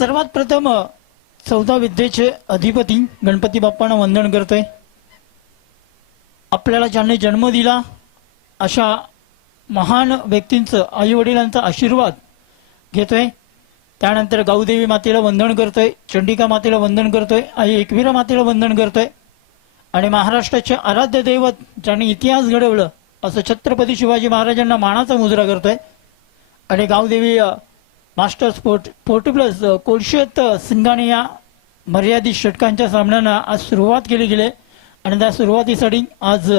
सर्वात प्रथम 14 विद्येचे अधिपती गणपती बाप्पांना वंदन करतोय। आपल्याला ज्यांनी जन्म दिला अशा महान व्यक्तींचं आई वडिलांचा आशीर्वाद घेतोय। त्यानंतर गाऊदेवी मातेला वंदन करतोय, चंडिका मातेला वंदन करतोय, आई एकवीरा मातेला वंदन करतोय आणि महाराष्ट्राचे आराध्य दैवत ज्यांनी इतिहास घडवलं असं छत्रपती शिवाजी महाराजांना मानाचा मुजरा करतोय। आणि Gavdevi master sport plus Kolshet Singane या मर्यादित षटकांच्या सामन्यांना आज सुरुवात केली गेली आणि त्या सुरुवातीसाठी आज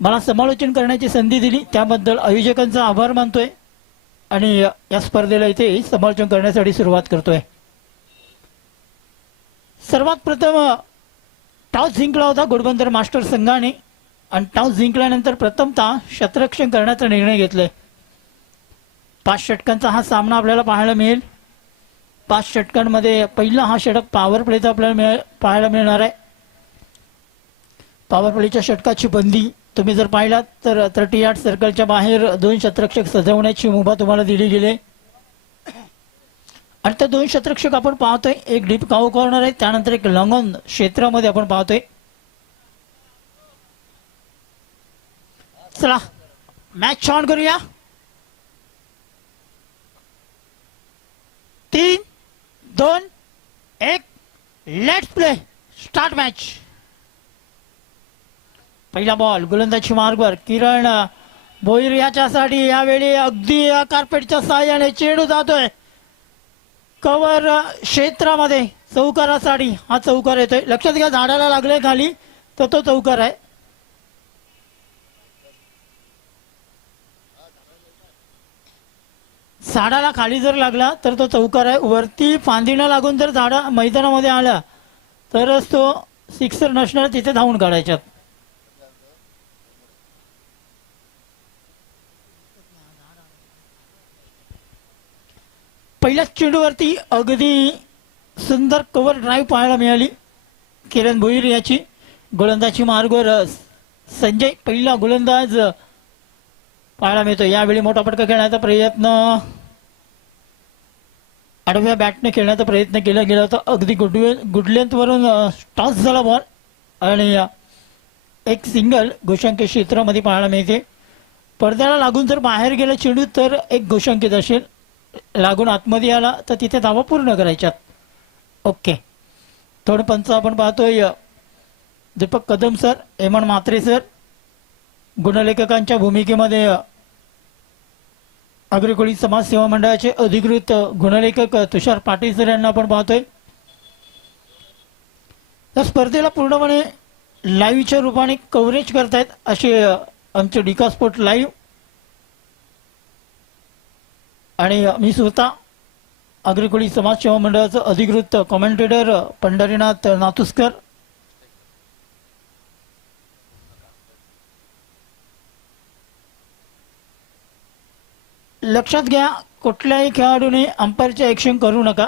मला समालोचन करण्याची संधी दिली त्याबद्दल आयोजकांचा आभार मानतोय आणि या स्पर्धेला इथे समालोचन करण्यासाठी सुरुवात करतोय। सर्वात प्रथम टॉस जिंकला होता घोडबंदर मास्टर संघाने आणि टॉस जिंकल्यानंतर प्रथमतः क्षेत्ररक्षण करण्याचा निर्णय घेतलाय। 5 षटकांचा हा सामना आपल्याला पाहायला मिळेल। 5 षटकांमध्ये पहिला हा षटक पॉवर प्लेचा आपल्याला पाहायला मिळणार आहे। पॉवर प्लेच्या षटकाची बंदी तुम्ही जर पाहिलात तर 30 यार्ड सर्कलच्या बाहेर 2 क्षेत्ररक्षक सजवण्याची मुभा तुम्हाला दिली गेली आणि त्या 2 क्षेत्ररक्षक आपण पाहतोय। एक डीप काऊ कॉर्नर आहे, त्यानंतर एक लॉंग ऑन क्षेत्रामध्ये आपण पाहतोय। चला मॅच ऑन करूया। 3, 2, 1 लेट्स प्ले स्टार्ट मॅच। पहिला बॉल गोलंदाजी मार्गवर किरण भोईर याच्यासाठी यावेळी अगदी कार्पेटच्या साहाय्याने चेंडू जातोय कव्हर क्षेत्रामध्ये चौकारासाठी। हा चौकार येतोय, लक्षात घ्या झाडाला लागले खाली तर तो चौकार आहे। झाडाला खाली जर लागला तर तो चौकार आहे। वरती फांदीनं लागून जर झाडा मैदानामध्ये आला तरच तो सिक्सर नसणार, तिथे धावून काढायच्यात। पहिल्याच चेंडूवरती अगदी सुंदर कव्हर ड्राईव्ह पाहायला मिळाली किरण भोईर याची। गोलंदाजी मार्गवर संजय पहिला गोलंदाज पाहायला मिळतो। यावेळी मोठा फटका खेळण्याचा प्रयत्न आडव्या बॅटने खेळण्याचा प्रयत्न केला गेला होता। अगदी गुड लेंथ वरून टॉस झाला बॉल आणि एक सिंगल गोशांकित क्षेत्रामध्ये पाहायला मिळते। पडद्याला लागून जर बाहेर गेला चेंडू तर एक गोशांकित असेल, लागून आतमध्ये आला तर तिथे धावा पूर्ण करायच्यात। ओके, थोडं पंच आपण पाहतोय दीपक कदम सर, हेमंत म्हात्रे सर। गुणलेखकांच्या भूमिकेमध्ये अग्रकुळी समाज सेवा मंडळाचे अधिकृत गुणलेखक तुषार पाटील सर यांना आपण पाहतोय। या स्पर्धेला पूर्णपणे लाईव्हच्या रूपाने कव्हरेज करतायत असे आमचे डिका स्पोर्ट लाईव्ह आणि मी स्वतः अग्रकुळी समाज सेवा मंडळाचं अधिकृत कॉमेंटेटर पंढरीनाथ नातुसकर। लक्षात घ्या कुठल्याही खेळाडूने अंपायरचे ॲक्शन करू नका,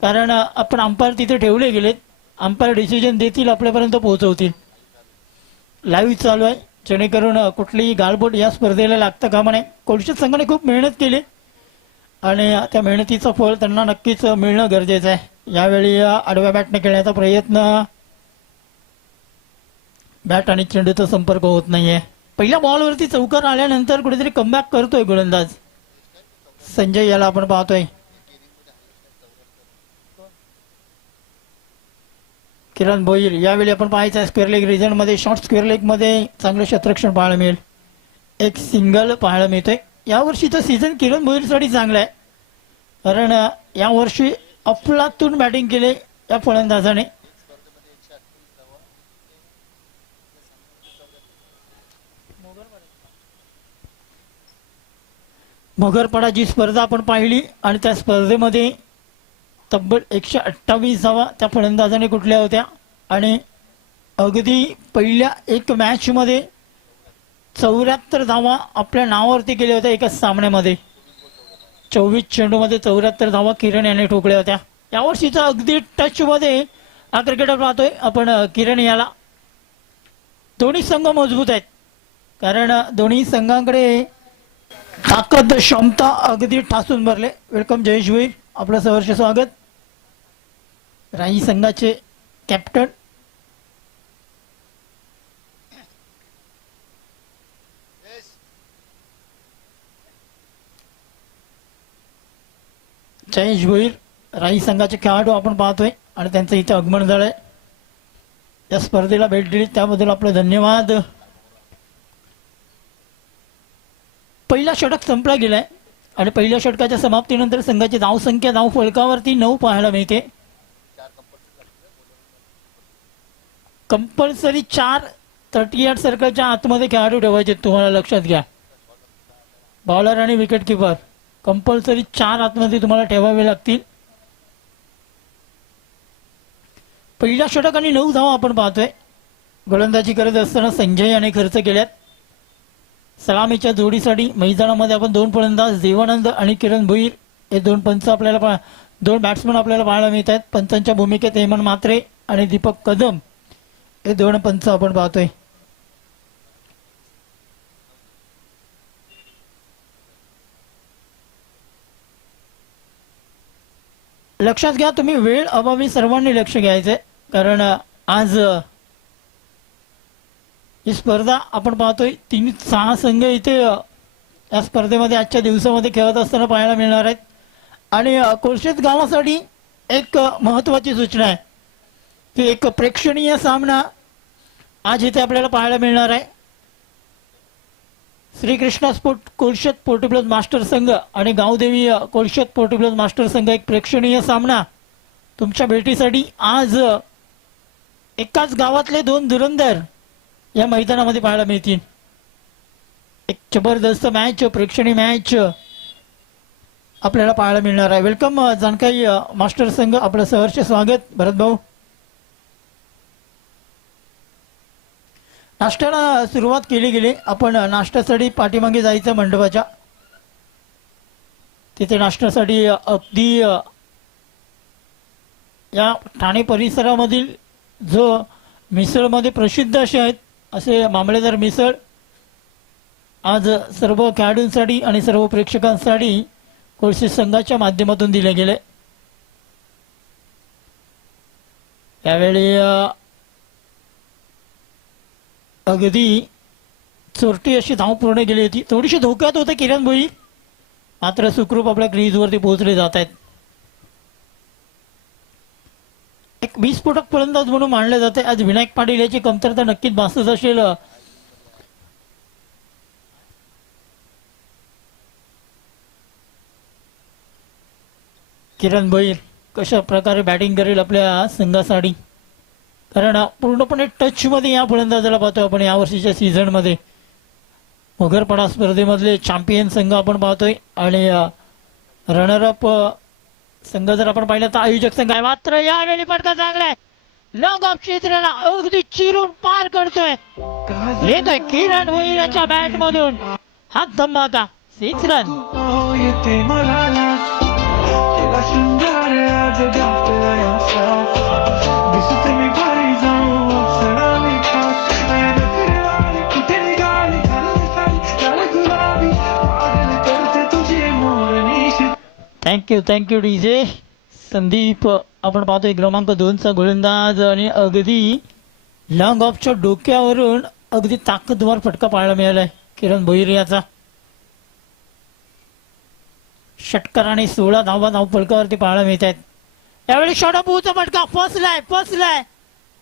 कारण आपण अंपायर तिथे ठेवले गेलेत, अंपायर डिसिजन देतील, आपल्यापर्यंत पोहोचवतील। लाईव्ह चालू आहे जेणेकरून कुठलीही गालबोट या स्पर्धेला लागतं कामा नये। कोलशेत संघाने खूप मेहनत केली आणि त्या मेहनतीचं फळ त्यांना नक्कीच मिळणं गरजेचं आहे। यावेळी आडव्या बॅटने खेळण्याचा प्रयत्न, बॅट आणि चेंडूचा संपर्क होत नाहीये। पहिल्या बॉलवरती चौकार आल्यानंतर कुठेतरी कमबॅक करतोय गोलंदाज संजय, याला आपण पाहतोय। किरण भोईर यावेळी आपण पाहायचं स्क्वेअर लेग रिजन मध्ये, शॉर्ट स्क्वेअर लेग मध्ये चांगलं क्षेत्ररक्षण पाहायला मिळेल। एक सिंगल पाहायला मिळतोय। यावर्षीचं सीझन किरण भोईरसाठी चांगलं आहे, कारण यावर्षी अफलातून बॅटिंग केले या फलंदाजाने। मगरपडा जी स्पर्धा आपण पाहिली आणि त्या स्पर्धेमध्ये तब्बल 128 धावा त्या फलंदाजाने कुठल्या होत्या आणि अगदी पहिल्या एक मॅच मध्ये 74 धावा आपल्या नावावरती केल्या होत्या एका सामन्यामध्ये। 24 चेंडूमध्ये 74 धावा किरण याने ठोकल्या होत्या। यावर्षीचा अगदी टच मध्ये हा क्रिकेटर पाहतोय आपण किरण याला। दोन्ही संघ मजबूत आहेत, कारण दोन्ही संघांकडे ताकद क्षमता अगदी ठासून भरले। वेलकम जयेश भोईर। आपलं सहर्ष स्वागत. राई संघाचे कॅप्टन जयेश भोईर, राई संघाचे खेळाडू आपण पाहतोय आणि त्यांचं इथे आगमन झालंय. या स्पर्धेला भेट दिली त्याबद्दल आपलं धन्यवाद. पहिला षटक संपला गेलाय आणि पहिल्या षटकाच्या समाप्तीनंतर संघाची धावसंख्या धाव फलकावरती 9 पाहायला मिळते. कंपल्सरी 4 38 सर्कलच्या आतमध्ये खेळाडू ठेवायचे, तुम्हाला लक्षात घ्या. बॉलर आणि विकेट किपर कंपल्सरी 4 आतमध्ये तुम्हाला ठेवावे लागतील. पहिल्या षटक आणि 9 धावा आपण पाहतोय. गोलंदाजी करत असताना संजय याने खर्च केल्यात. सलामीच्या जोडीसाठी मैदानामध्ये आपण 2 फलंदाज देवानंद आणि किरण भोईर हे 2 पंच आपल्याला 2 बॅट्समन आपल्याला पाहायला मिळत आहेत. पंचांच्या भूमिकेत हेमंत म्हात्रे आणि दीपक कदम हे 2 पंच आपण पाहतोय. लक्षात घ्या, तुम्ही वेळ अभावी सर्वांनी लक्ष घ्यायचंय, कारण आज ही स्पर्धा आपण पाहतोय 3-6 संघ इथे या स्पर्धेमध्ये आजच्या दिवसामध्ये खेळत असताना पाहायला मिळणार आहेत. आणि कोळशेत गावासाठी एक महत्त्वाची सूचना आहे की एक प्रेक्षणीय सामना आज इथे आपल्याला पाहायला मिळणार आहे. श्रीकृष्णा स्पोर्ट कोळशेत पोर्टिब्लोज मास्टर संघ आणि गावदेवी कोळशेत पोर्टिब्लोज मास्टर संघ एक प्रेक्षणीय सामना तुमच्या भेटीसाठी आज एकाच गावातले 2 धुरंधर या मैदानामध्ये पाहायला मिळतील. एक जबरदस्त मॅच, प्रेक्षणीय मॅच आपल्याला पाहायला मिळणार आहे. वेलकम जानकारी मास्टर संघ, आपलं सहर्ष स्वागत भरत भाऊ. नाश्त्याला सुरुवात केली गेली. आपण नाश्त्यासाठी पाठीमागे जायचं मंडपाच्या, तिथे नाश्त्यासाठी अगदी या ठाणे परिसरामधील जो मिसळमध्ये प्रसिद्ध असे आहेत असे मामलेदार मिसळ आज सर्व खेळाडूंसाठी आणि सर्व प्रेक्षकांसाठी कोळशे संघाच्या माध्यमातून दिले गेले. यावेळी अगदी चोरटी अशी धाव पूर्ण गेली होती. थोडीशी धोक्यात होते किरण भोई, मात्र सुखरूप आपल्या क्रीजवरती पोहोचले जात आहेत. एक विस्फोटक फलंदाज म्हणून मानले जाते. आज विनायक पाटील याची कमतरता नक्कीच भासत असेल. किरण भोईर कशा प्रकारे बॅटिंग करेल आपल्या संघासाठी, कारण पूर्णपणे टच मध्ये या फलंदाजाला पाहतोय आपण. यावर्षीच्या सीझन मध्ये मगरपडा स्पर्धेमधले चॅम्पियन संघ आपण पाहतोय आणि रनरअप संघ जर आपण पाहिलं तर आयोजक संघ आहे. मात्र यावेळी फटका चांगला आहे, लॉंग ऑफ क्षेत्राला अगदी चिरून पार करतोय, येतोय किरण भोईर याच्या बॅट मधून हात धमाका, 6 रन. Thank you DJ Sandeep. आपण पाहतोय क्रमांक 2चा गोलंदाज आणि अगदी लॉंग ऑफच्या डोक्यावरून अगदी ताकदवार फटका पाहायला मिळालाय किरण भोईर याचा. षटकाराने 16 धावा धाव फलकावरती पाहायला मिळत आहेत. यावेळी शॉर्टअपचा फटका फसलाय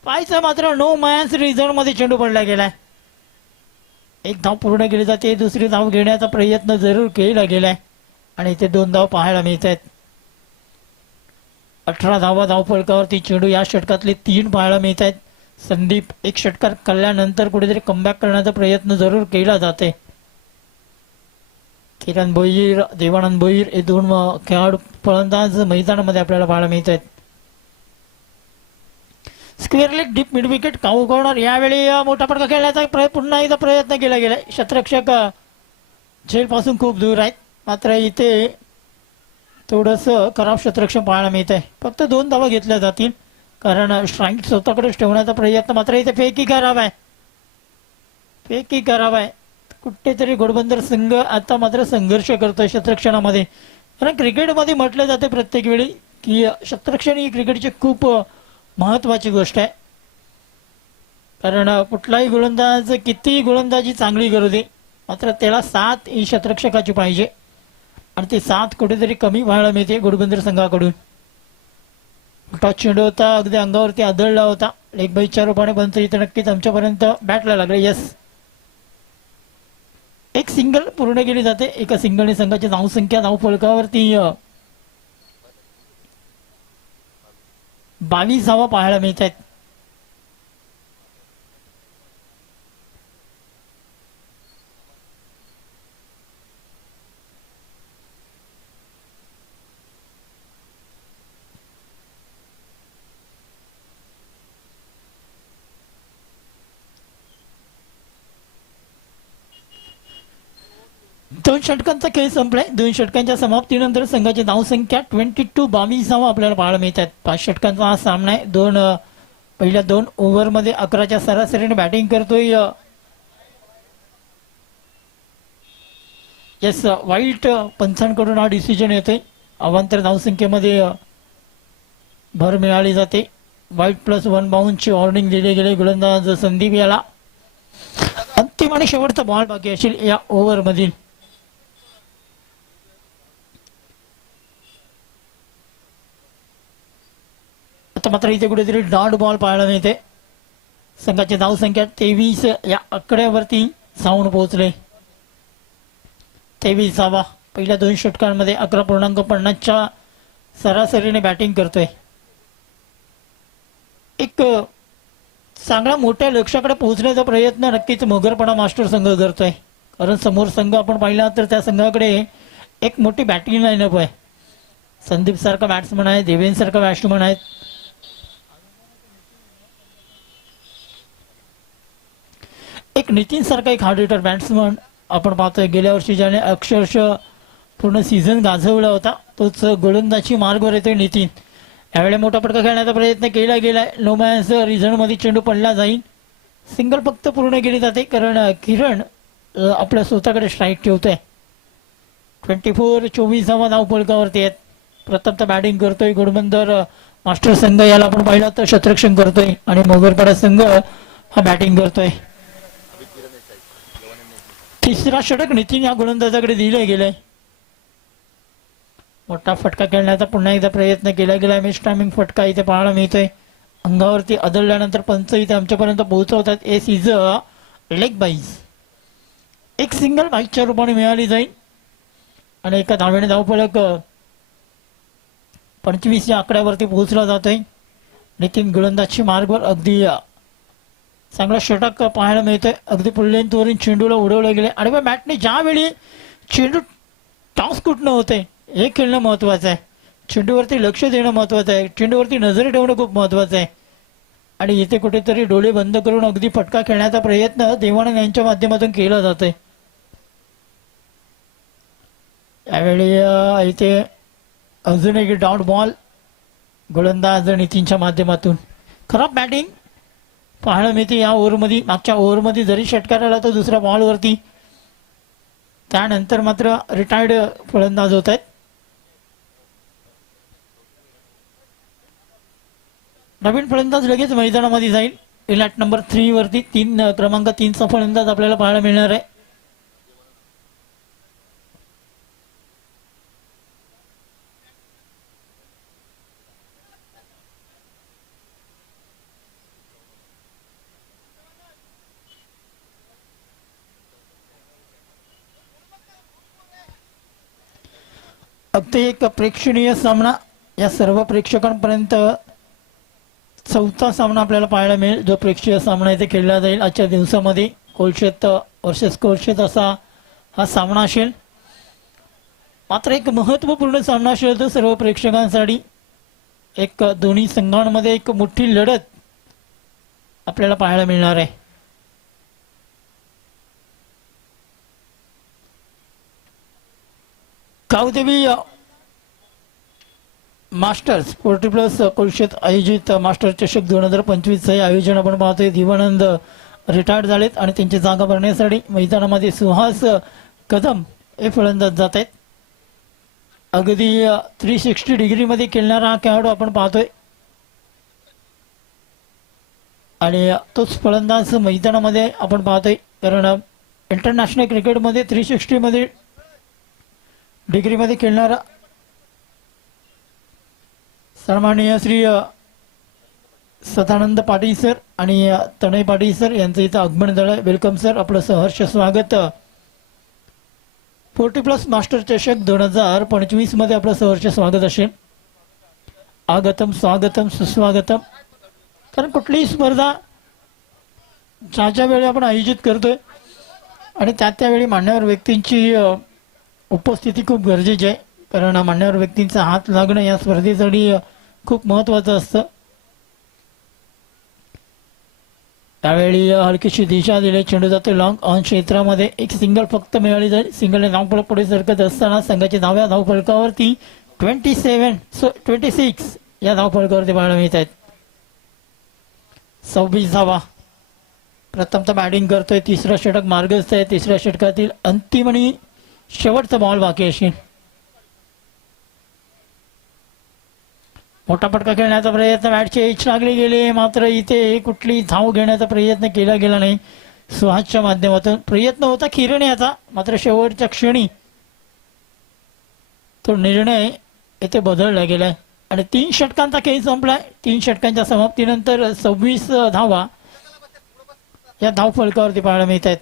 पाहायचं, मात्र नो मॅन्स रिझर्व मध्ये चेंडू पडला गेलाय. 1 धाव पूर्ण केली जाते, दुसरी धाव घेण्याचा प्रयत्न जरूर केला गेलाय आणि इथे 2 धाव पाहायला मिळत आहेत. 18 धावा धाव फलकावरती चेंडू या षटकातले 3 पाहायला मिळत आहेत. संदीप एक षटकार कल्यानंतर कुठेतरी कमबॅक करण्याचा प्रयत्न जरूर केला जाते. किरण भोईर, देवानंद भोईर हे 2 खेळाडू फलंदाज मैदानामध्ये आपल्याला पाहायला मिळत आहेत. Square leg deep mid wicket cow corner. यावेळी मोठा फटका खेळण्याचा पुन्हा एकदा प्रयत्न केला गेलाय. क्षेत्ररक्षक झेल पासून खूप दूर आहेत, मात्र इथे थोडस खराब क्षेत्ररक्षण पाहायला मिळत आहे. फक्त 2 धावा घेतल्या जातील, कारण स्ट्राईक स्वतःकडेच ठेवण्याचा प्रयत्न. मात्र इथे फेकी खराब आहे. कुठेतरी घोडबंदर संघ आता मात्र संघर्ष करतोय क्षेत्ररक्षणामध्ये. कारण क्रिकेटमध्ये म्हटलं जाते प्रत्येक वेळी की शतरक्षण ही क्रिकेटची खूप महत्त्वाची गोष्ट आहे. कारण कुठलाही गोलंदाज कितीही गोलंदाजी चांगली करू दे, मात्र त्याला साथ ही शतरक्षकाची पाहिजे आणि ती साथ कुठेतरी कमी व्हायला मिळते घोडबंदर संघाकडून. टॉस चेंडू होता, अगदी अंगावरती आदळला होता. लेग बाईच्या रूपाने पंच इथे नक्कीच आमच्यापर्यंत बॅटला लागले. यस, एक सिंगल पूर्ण केली जाते. एका सिंगलने संघाची धावसंख्या धावफलकावरती 22 धावा पाहायला मिळत आहेत. दोन षटकांचा खेळ संपलाय. 2 षटकांच्या समाप्तीनंतर संघाची धावसंख्या 22 धावा आपल्याला पाहायला मिळतात. 5 षटकांचा हा सामना आहे. पहिल्या 2 ओव्हरमध्ये 11च्या सरासरीने बॅटिंग करतोय. येस, वाईट पंचांकडून हा डिसिजन येतोय. अवांतर धावसंख्येमध्ये भर मिळाली जाते. वाईट +1 बाउन्सची वॉर्निंग दिली गेली गोलंदाज संदीप याला. अंतिम आणि शेवटचा बॉल बाकी असेल या ओव्हरमधील. आता मात्र इथे कुठेतरी डॉट बॉल पाहायला मिळते. संघाची धावसंख्या 23 या आकड्यावरती जाऊन पोहोचले. 23 धावा पहिल्या 2 षटकांमध्ये 11.50च्या सरासरीने बॅटिंग करतोय. एक चांगला मोठ्या लक्ष्याकडे पोहोचण्याचा प्रयत्न नक्कीच मोगरपणा मास्टर संघ करतोय. कारण समोर संघ आपण पाहिला तर त्या संघाकडे एक मोठी बॅटिंग लाईनअप आहे. संदीप सारखा बॅट्समन आहे, देवेंद्र सारखा बॅट्समन आहेत. एक नितीन सारखा एक हार्ड हिटर बॅट्समन आपण पाहतोय. गेल्या वर्षी ज्याने अक्षरशः पूर्ण सीझन गाजवला होता तोच गोलंदाजी मार्गवर येतोय नितीन. यावेळी मोठा फटका खेळण्याचा प्रयत्न केला गेलाय. नो मॅन्स रिझन मध्ये चेंडू पडला जाईल. सिंगल फक्त पूर्ण केली जाते कारण किरण आपल्या स्वतःकडे स्ट्राईक ठेवतोय. 24 धावा धावफलकावरती आहेत. प्रथमतः बॅटिंग करतोय घोडबंदर मास्टर संघ. याला आपण पाहिला तर शतरक्षण करतोय आणि मोगरपाडा संघ हा बॅटिंग करतोय. तिसरा षटक नितीन या गोलंदाजाकडे दिले गेले. मोठा फटका खेळण्याचा पुन्हा एकदा प्रयत्न केला गेला. मिस टायमिंग फटका इथे पाहायला मिळतोय. अंगावरती आदळल्यानंतर पंच इथे आमच्यापर्यंत पोहोचवतात. As is a leg byes. एक सिंगल बाईकच्या रूपाने मिळाली जाईल आणि एका धावेने धावफलक 25 या आकड्यावरती पोहोचला जातोय. नितीन गोलंदाजची मार्गवर अगदी चांगला षटक पाहायला मिळतोय. अगदी पुल्लेंतवरून चेंडूला उडवलं गेले आणि बॅटने ज्यावेळी चेंडू टॉस कुठनं होते हे खेळणं महत्वाचं आहे. चेंडूवरती लक्ष देणं महत्वाचं आहे. चेंडूवरती नजर ठेवणं खूप महत्वाचं आहे. आणि इथे कुठेतरी डोळे बंद करून अगदी फटका खेळण्याचा प्रयत्न देवानंद यांच्या माध्यमातून केला जातोय. यावेळी इथे अजून एक डॉट बॉल गोलंदाज नितीनच्या माध्यमातून. खराब बॅटिंग पाहायला मिळते या ओव्हरमध्ये. मागच्या ओव्हरमध्ये जरी षटकार आला तर दुसऱ्या बॉलवरती. त्यानंतर मात्र रिटायर्ड फलंदाज होत आहेत. नवीन फलंदाज लगेच मैदानामध्ये जाईल. इलॅट नंबर 3 वरती क्रमांक 3चा फलंदाज आपल्याला पाहायला मिळणार आहे. अगदी एक प्रेक्षणीय सामना. या सर्व प्रेक्षकांपर्यंत 4था सामना आपल्याला पाहायला मिळेल. जो प्रेक्षणीय सामना इथे खेळला जाईल आजच्या दिवसामध्ये. कोलशेत वर्सेस कोलशेत असा हा सामना असेल. मात्र एक महत्त्वपूर्ण सामना असेल तर सर्व प्रेक्षकांसाठी. एक दोन्ही संघांमध्ये एक मोठी लढत आपल्याला पाहायला मिळणार आहे. गावदेवी मास्टर्स 40+ कोलशेत आयोजित मास्टर चषक 2025 हे आयोजन आपण पाहतोय. दिवानंद रिटायर्ड झालेत आणि त्यांची जागा भरण्यासाठी मैदानामध्ये सुहास कदम हे फलंदाज जात आहेत. अगदी 360 डिग्रीमध्ये खेळणारा हा खेळाडू आपण पाहतोय आणि तोच फलंदाज मैदानामध्ये आपण पाहतोय कारण इंटरनॅशनल क्रिकेटमध्ये 360 मध्ये डिग्रीमध्ये खेळणारा सन्माननीय श्री सदानंद पाटील सर आणि तनय पाटील सर यांचं इथं आगमन झालं. वेलकम सर, आपलं सहर्ष स्वागत. 40+ मास्टर चषक 2025 मध्ये आपलं सहर्ष स्वागत असेल. आगतम स्वागतम सुस्वागतम. कारण कुठलीही स्पर्धा ज्या वेळी आपण आयोजित करतोय आणि त्यावेळी मान्यवर व्यक्तींची उपस्थिती खूप गरजेची आहे कारण मान्यवर व्यक्तींचा हात लागणं या स्पर्धेसाठी खूप महत्त्वाचं असतं. त्यावेळी हलकीशी दिशा दिली, चेंडू जातो लॉंग ऑन क्षेत्रामध्ये, एक सिंगल फक्त मिळाली जाईल. सिंगलने धावफलक पुढे सरकत असताना संघाच्या धाव्या धावफलकावरती 26 या धावफलकावरती पाहायला मिळत आहेत. 26 धावा. प्रथमतः बॅटिंग करतोय, तिसरा षटक मार्गस्थ आहे. तिसऱ्या षटकातील अंतिम आणि शेवटचा बॉल बाकी असेल. मोठा फटका खेळण्याचा प्रयत्न, बॅटची एच लागली गेली, मात्र इथे कुठली धाव घेण्याचा प्रयत्न केला गेला नाही. सुहासच्या माध्यमातून प्रयत्न होता खिरण्याचा, मात्र शेवटच्या क्षणी तो निर्णय येथे बदलला गेलाय आणि 3 षटकांचा खेळ संपलाय. 3 षटकांच्या समाप्तीनंतर 26 धावा या धाव फलकावरती पाहायला मिळत आहेत.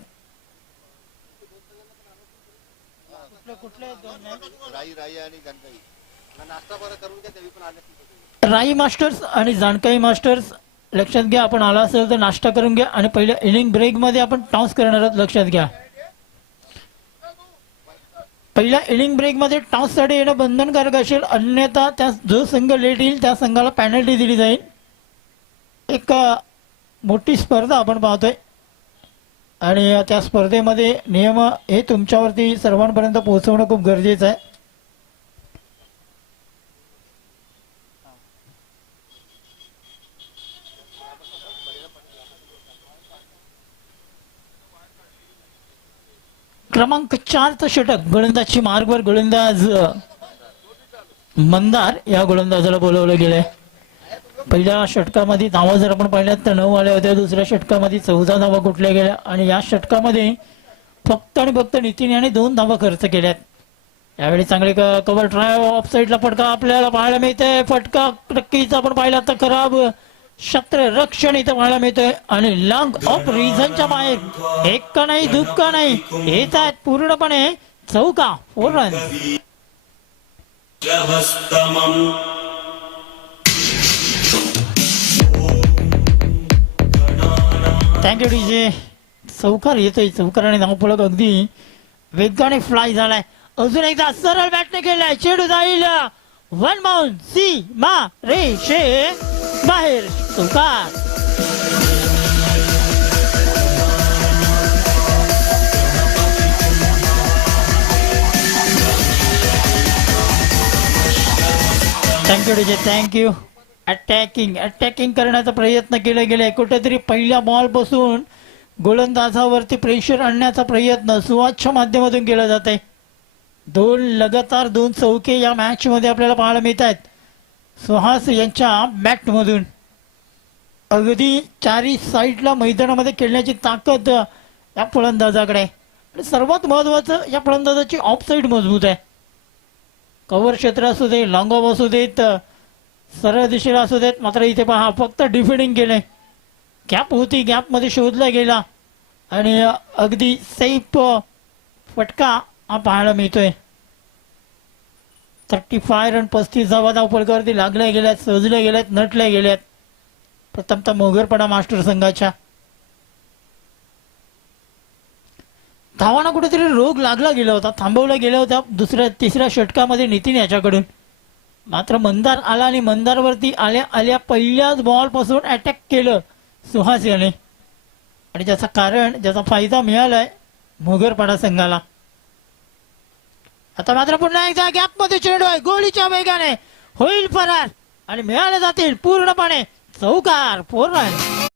राई मास्टर्स आणि जाणकाई मास्टर्स लक्षात घ्या, आपण आला असेल तर नाश्ता करून घ्या आणि पहिल्या इनिंग ब्रेक मध्ये आपण टॉस करणार आहोत, लक्षात घ्या. पहिल्या इनिंग ब्रेक मध्ये टॉस साठी येणं बंधनकारक असेल, अन्यथा त्या जो संघ लेट येईल त्या संघाला पेनल्टी दिली जाईल. एक मोठी स्पर्धा आपण पाहतोय आणि त्या स्पर्धेमध्ये नियम हे तुमच्यावरती सर्वांपर्यंत पोहोचवणं खूप गरजेचं आहे. क्रमांक 4चं षटक, गोलंदाजची मार्गवर गोलंदाज मंदार या गोलंदाजाला बोलवलं गेलंय. पहिल्या षटकामध्ये धावा जर आपण पाहिल्यात तर 9 आल्या होत्या, दुसऱ्या षटकामध्ये 14 धावा कुठल्या गेल्या आणि या षटकामध्ये फक्त आणि फक्त नितीन याने 2 धावा खर्च केल्यात. यावेळी चांगले कव्हर ट्राय ऑफ साईडला फटका आपल्याला पाहायला मिळतोय. फटका नक्कीच आपण पाहिला तर खराब क्षेत्ररक्षण इथं पाहायला मिळतोय आणि लॉंग ऑफ रिझनच्या बाहेर एक का नाही दुःख का नाही येत आहेत पूर्णपणे चौका 4 रन. Thank you DJ. चौकार येतोय, चौकाराने धावफलक अगदी वेगाने फ्लाय झालाय. अजून एकदा सरळ बॅटने केलाय, चेंडू जाईल 1 बाउंड सी मा रे शे बाहेर, चौकार. Thank you DJ, thank you. अटॅकिंग करण्याचा प्रयत्न केला गेलाय. कुठेतरी पहिल्या बॉल पासून गोलंदाजावरती प्रेशर आणण्याचा प्रयत्न सुहासच्या माध्यमातून केला जात आहे. 2 चौके या मॅच मध्ये आपल्याला पाहायला मिळत आहेत सुहास यांच्या बॅट मधून. अगदी 4 साईडला मैदानामध्ये खेळण्याची ताकद या फलंदाजाकडे आहे. सर्वात महत्वाचं या फलंदाजाची ऑफ साईड मजबूत आहे. कव्हर क्षेत्र असू दे, लॉंग ऑफ असू देत, सरळ दिशेला असू देत, मात्र इथे पहा फक्त डिफेंडिंग केलंय. गॅप होती, गॅप मध्ये शोधला गेला आणि अगदी सेफ फटका हा पाहायला मिळतोय. 35 रन 35 धावा धावफलकावरती लागल्या गेल्यात, सजल्या गेल्यात, नटल्या गेल्यात. प्रथमतः मोगरपडा मास्टर संघाच्या धावांना कुठेतरी रोग लागला गेला होता, थांबवला गेला होता तिसऱ्या षटकामध्ये नितीन याच्याकडून. मात्र मंदार आला आणि मंदारवरती आल्या पहिल्याच बॉल पासून अटॅक केलं सुहास याने आणि ज्याचा फायदा मिळालाय मोगरपाडा संघाला. आता मात्र पुन्हा एकदा गॅप मध्ये चेंडू आहे, गोळीच्या वेगाने होईल फरार आणि मिळाले जातील पूर्णपणे चौकार 4 रन.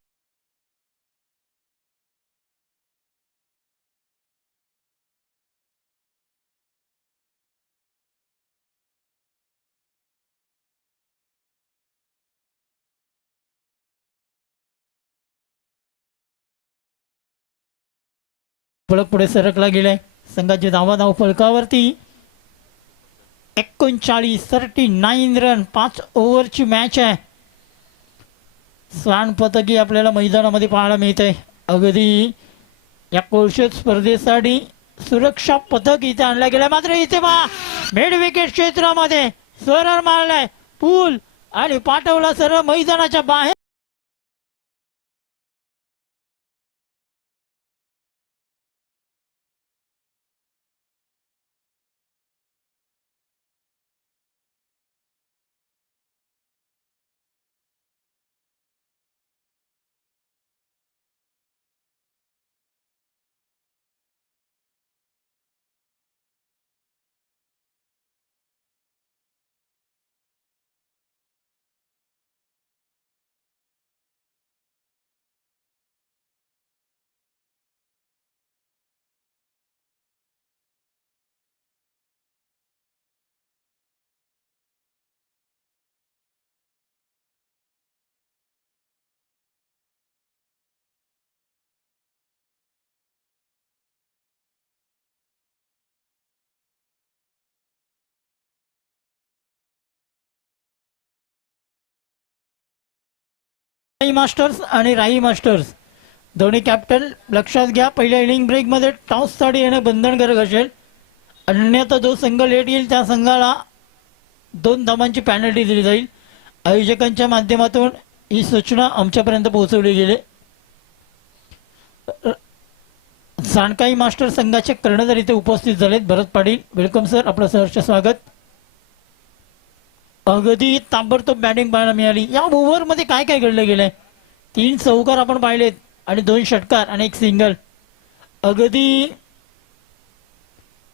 फलक पुढे सरकला गेलाय. संघाची धाव फलकावरती 39 रन. 5 ओव्हरची मॅच आहे. स्वर्ण पदकी आपल्याला मैदानामध्ये पाहायला मिळते. अगदी या कोळशेत स्पर्धेसाठी सुरक्षा पथक इथे आणलं गेलं. मात्र इथे पहा मिड विकेट क्षेत्रामध्ये सरळ मारलाय पूल आणि पाठवला सरळ मैदानाच्या बाहेर. मास्टर्स आणि राई मास्टर्स दोन्ही कॅप्टन लक्षात घ्या. पहिल्या इनिंग ब्रेकमध्ये टॉससाठी येणं बंधनकारक असेल. अन्यथा जो संघ लेट येईल त्या संघाला 2 धावांची पॅनल्टी दिली जाईल. आयोजकांच्या माध्यमातून ही सूचना आमच्यापर्यंत पोहोचवली गेली. जाणकाई मास्टर संघाचे कर्णधार इथे उपस्थित झालेत. भरत पाटील, वेलकम सर, आपलं सहर्ष स्वागत. अगदी ताबडतोब बॅटिंग पाहायला मिळाली. या ओव्हरमध्ये काय काय घडलं गेलंय? 3 चौकार आपण पाहिलेत आणि 2 षटकार आणि 1 सिंगल. अगदी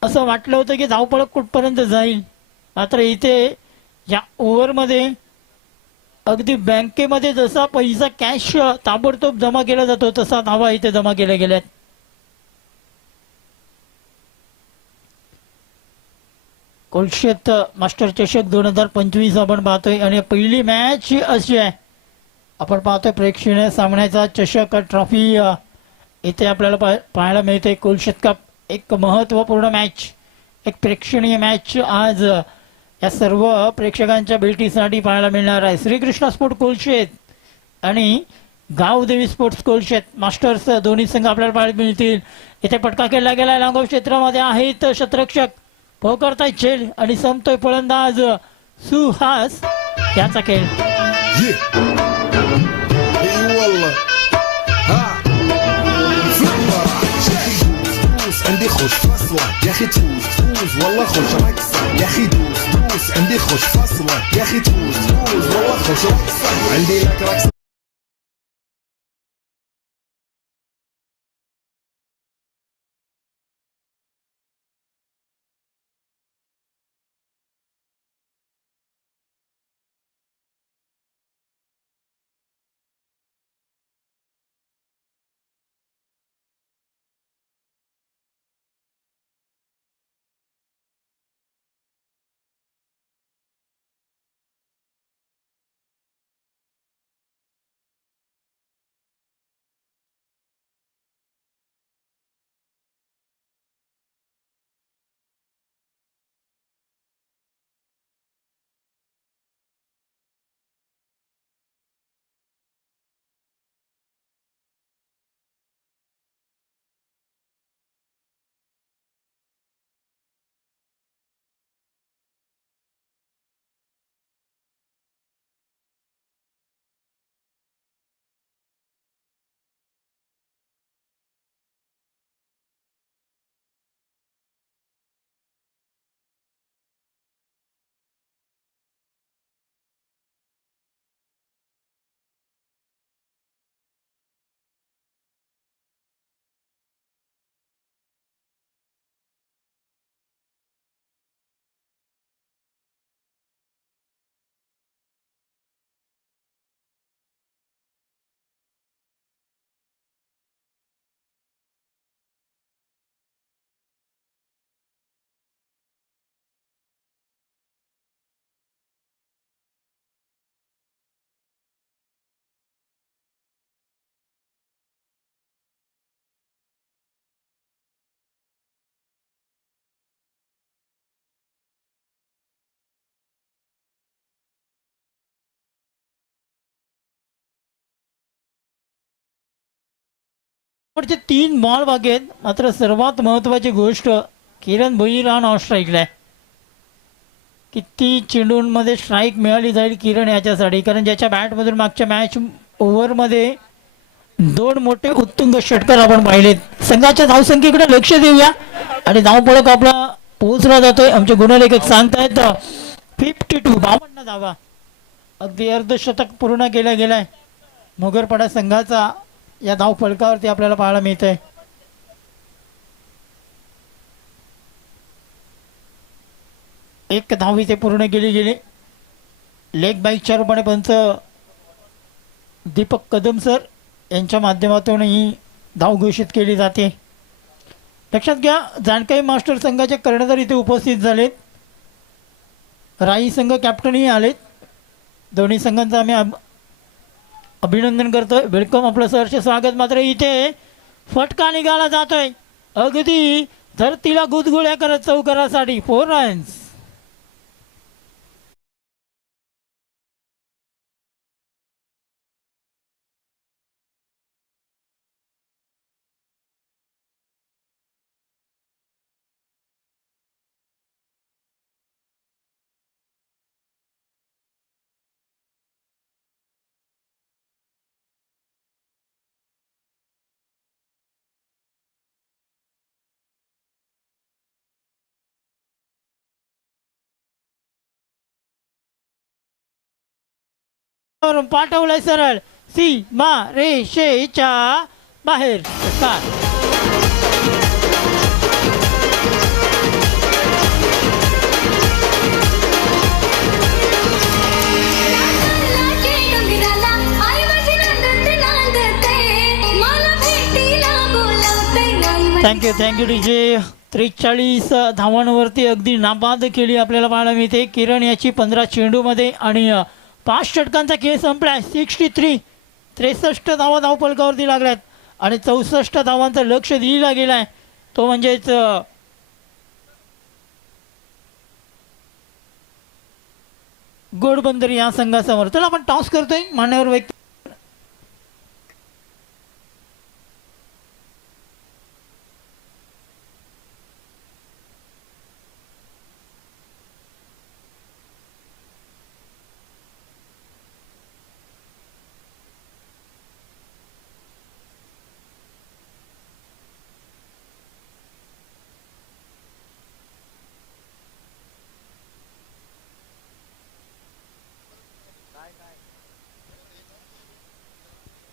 असं वाटलं होतं की धावपळक कुठपर्यंत जाईल. मात्र इथे या ओव्हरमध्ये अगदी बँकेमध्ये जसा पैसा कॅश ताबडतोब जमा केला जातो तसा धावा इथे जमा केल्या गेल्यात. कोलशेत मास्टर चषक 2025 आपण पाहतोय आणि पहिली मॅच अशी आहे. आपण पाहतोय प्रेक्षणीय सामन्याचा चषक ट्रॉफी इथे आपल्याला पाहायला मिळते. कोलशेत कप एक महत्त्वपूर्ण मॅच, एक प्रेक्षणीय मॅच आज या सर्व प्रेक्षकांच्या भेटीसाठी पाहायला मिळणार आहे. श्रीकृष्ण स्पोर्ट कोलशेत आणि गावदेवी स्पोर्ट्स कोलशेत मास्टर्स दोन्ही संघ आपल्याला पाहायला मिळतील. इथे पटका केला गेला. लांब क्षेत्रामध्ये आहेत शतरक्षक पोकरताय चेल आणि संपतोय फलंदाज सुहास. याचा खेळ عندي خوش فصلة يا اخي تفوز تفوز والله خوش رقصة يا اخي دوس دوس عندي خوش فصلة يا اخي تفوز تفوز والله خوش رقصة عندي لك رقصة पुढचे 3 बॉल बाकी आहेत. मात्र सर्वात महत्वाची गोष्ट किरण भोईर हा नॉन स्ट्राईकला आहे. किती चेंडूंमध्ये स्ट्राईक मिळाली जाईल किरण याच्यासाठी, कारण ज्याच्या बॅटमधून मागच्या मॅच ओव्हरमध्ये 2 मोठे उत्तुंग षटकार आपण पाहिलेत. संघाच्या धावसंख्येकडे लक्ष देऊया आणि धावफलक आपला पोहोचला जातोय. आमचे गुणलेखक सांगतायत 52 52 धावा. अगदी अर्धशतक पूर्ण केला गेलाय मोगरपाडा संघाचा या धावफलकावरती आपल्याला पाहायला मिळत आहे. एक धाव इथे पूर्ण केली गेली. लेग बाईकच्या रूपाने पंच दीपक कदम सर यांच्या माध्यमातून ही धाव घोषित केली जाते. लक्षात घ्या, जानकाई मास्टर संघाचे कर्णधार इथे उपस्थित झालेत. राई संघ कॅप्टनही आलेत. दोन्ही संघांचं आम्ही अभिनंदन करतोय. वेलकम, आपलं सहर्ष स्वागत. मात्र इथे फटका निघाला जातोय अगदी धरतीला गुदगुळ्या करत चौकारासाठी 4 रन्स. पाठवलंय सरळ सीमा रेषेच्या बाहेर. Thank you DJ. 43 धावांवरती अगदी नाबाद केली आपल्याला पाहायला मिळते. किरण याची 15 चेंडूमध्ये आणि 5 षटकांचा खेळ संपलाय. 63 धावा धावफलकावरती लागल्यात आणि 64 धावांचं लक्ष दिला गेलाय. तो म्हणजेच गोडबंदर या संघासमोर. चला आपण टॉस करतोय. मान्यवर व्यक्ती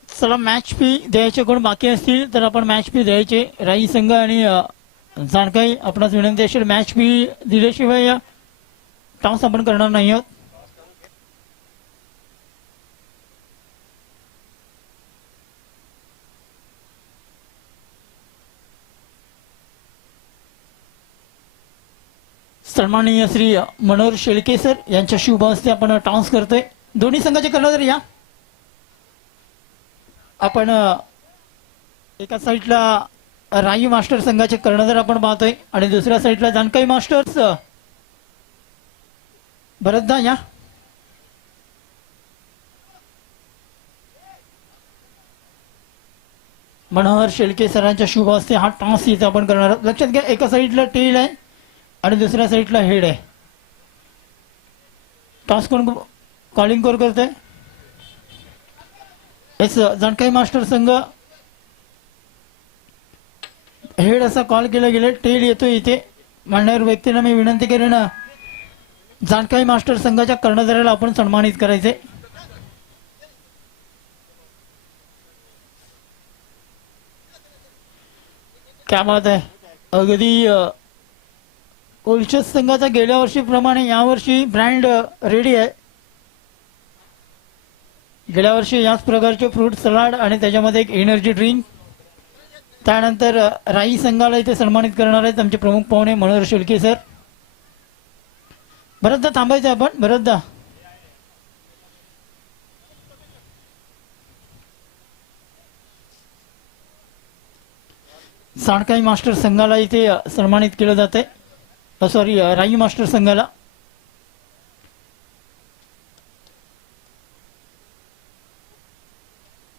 चला मॅच फी द्यायचे कोण बाकी असतील तर आपण मॅच फी द्यायचे. राई संघ आणि जानकाई आपणास विनंती असेल मॅच फी दिल्याशिवाय टॉस आपण करणार नाही आहोत. सन्माननीय श्री मनोहर शेळके सर यांच्या शुभ हस्ते आपण टॉस करतोय. दोन्ही संघाचे कर्णधार या. आपण एका साईडला राई मास्टर संघाचे कर्णधार आपण पाहतोय आणि दुसऱ्या साईडला जानकाई मास्टर्स भरतदा या. मनोहर शेळके सरांच्या शुभ हस्ते हा टॉस इथे आपण करणार आहोत. लक्षात घ्या, एका साईडला टेल आहे आणि दुसऱ्या साईडला हेड आहे. टॉस कोण कॉलिंग कोण करतोय? एस जानकाई मास्टर संघ हेड असा कॉल केला गेला. टेल येतो इथे. मान्यवर व्यक्तीला मी विनंती करेन जानकाई मास्टर संघाच्या कर्णधाराला आपण सन्मानित करायचे. क्या बात आहे. अगदी कोलचस संघाचा गेल्या वर्षीप्रमाणे यावर्षी ब्रँड रेडी आहे. गेल्या वर्षी याच प्रकारचे फ्रूट सलाड आणि त्याच्यामध्ये एक एनर्जी ड्रिंक. त्यानंतर राई संघाला इथे सन्मानित करणार आहेत आमचे प्रमुख पाहुणे मनोहर शेळके सर. भरतदा थांबायचं आपण. भरतदा जानकाई मास्टर संघाला इथे सन्मानित केलं जात आहे. सॉरी, राई मास्टर संघाला.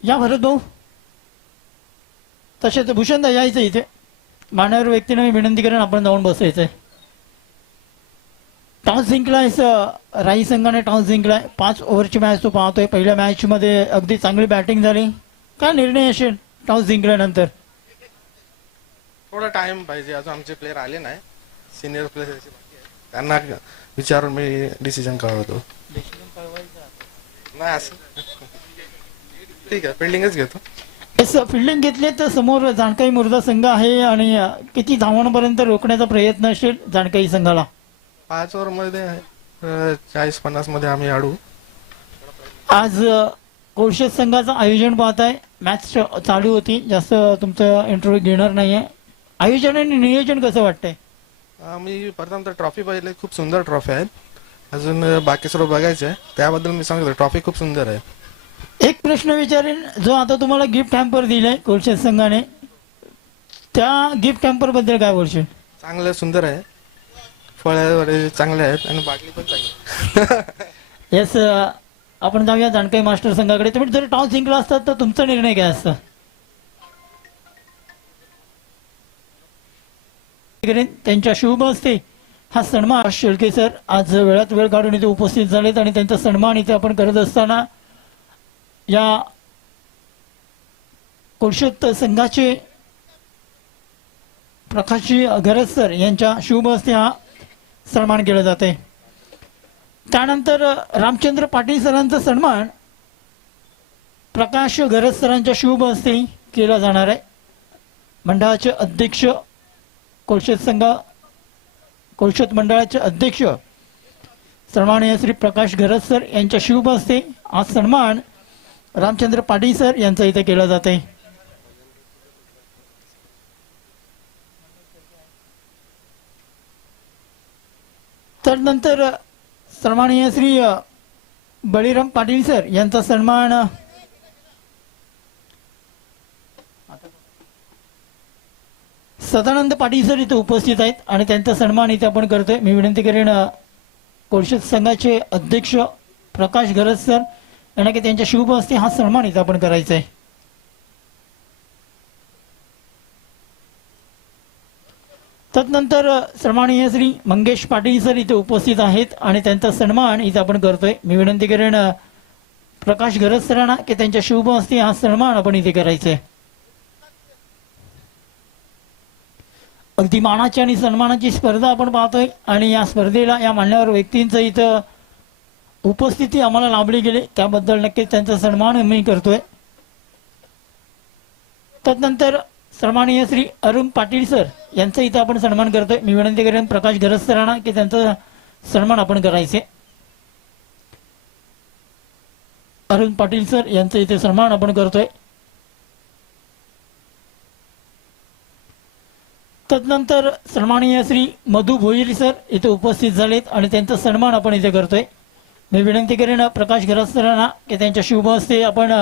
या भरत भाऊ. तसेच भूषणदा यायचं इथे. मान्यवर व्यक्तीने मी विनंती करेन आपण जाऊन बसायचंय. टॉस जिंकलाय राई संघाने, टॉस जिंकलाय. 5 ओव्हरची मॅच तो पाहतोय. पहिल्या मॅच मध्ये अगदी चांगली बॅटिंग झाली. काय निर्णय असेल टॉस जिंकल्यानंतर? थोडा टाइम पाहिजे, अजून आमचे प्लेयर आले नाही, सिनियर प्लेयर त्यांना विचारून मी डिसिजन कळवतो. नाही असं ठीक आहे, फिल्डिंगच घेतो. फिल्डिंग घेतली तर समोर जाणकाई मुर्दा संघ आहे आणि किती धावांपर्यंत रोखण्याचा प्रयत्न असेल जाणकाई संघाला? 5 ओव्हर मध्ये 40-50 मध्ये आम्ही आडू. आज कोळशेत संघाचं आयोजन पाहताय. मॅच चालू होती, जास्त तुमचं इंटरव्ह्यू घेणार नाहीये. आयोजन आणि नियोजन कसं वाटतंय? आम्ही प्रथम तर ट्रॉफी पाहिले, खूप सुंदर ट्रॉफी आहेत. अजून बाकी सर्व बघायचं आहे, त्याबद्दल मी सांगतो ट्रॉफी खूप सुंदर आहे. एक प्रश्न विचारेन, जो आता तुम्हाला गिफ्ट हॅम्पर दिलाय कोळशेत संघाने, त्या गिफ्ट हॅम्पर बद्दल काय बोलशील? चांगलं सुंदर आहे, फळे वगैरे चांगले आहेत आणि बाटली पण चांगली. येस, आपण जाऊया जाणकाई मास्टर संघाकडे. तुम्ही जर टॉस जिंकला असतात तर तुमचा निर्णय काय असता? त्यांच्या शुभ हस्ते हा सन्मान शेळके सर आज वेळात वेळ काढून इथे उपस्थित झालेत आणि त्यांचा सन्मान इथे आपण करत असताना या कोळशेत संघाचे प्रकाशजी गरज सर यांच्या शुभ हस्ते हा सन्मान केला जाते. त्यानंतर रामचंद्र पाटील सरांचा सन्मान प्रकाश गरज सरांच्या शुभ हस्ते केला जाणार आहे. मंडळाचे अध्यक्ष कोळशेत मंडळाचे अध्यक्ष सन्माननीय श्री प्रकाश गरज सर यांच्या शुभ हस्ते हा सन्मान रामचंद्र पाटील सर यांचा इथे केला जाते. तर नंतर सन्माननीय श्री बळीराम पाटील सर यांचा सन्मान सदानंद पाटील सर इथे उपस्थित आहेत आणि त्यांचा सन्मान इथे आपण करतोय. मी विनंती करेन कोळशेत संघाचे अध्यक्ष प्रकाश गरज सर यांना की त्यांच्या शुभ हस्ते हा सन्मान इथे आपण करायचा आहे. तदनंतर सन्माननीय श्री मंगेश पाटील सर इथे उपस्थित आहेत आणि त्यांचा सन्मान इथे आपण करतोय. मी विनंती करेन प्रकाश गरज सरांना की त्यांच्या शुभ हस्ते हा सन्मान आपण इथे करायचा आहे. अगदी मानाची आणि सन्मानाची स्पर्धा आपण पाहतोय आणि या स्पर्धेला या मान्यवर व्यक्तींचं इथं उपस्थिती आम्हाला लाभली गेली, त्याबद्दल नक्कीच त्यांचा सन्मान मी करतोय. तदनंतर सन्माननीय श्री अरुण पाटील सर यांचा इथं आपण सन्मान करतोय. मी विनंती करेन प्रकाश गरज सरांना की त्यांचा सन्मान आपण करायचे. अरुण पाटील सर यांचा इथे सन्मान आपण करतोय. तदनंतर सन्माननीय श्री मधु भोईर सर इथे उपस्थित झालेत आणि त्यांचा सन्मान आपण इथे करतोय. मी विनंती करेन प्रकाश गरज सरांना की त्यांच्या शुभ हस्ते आपण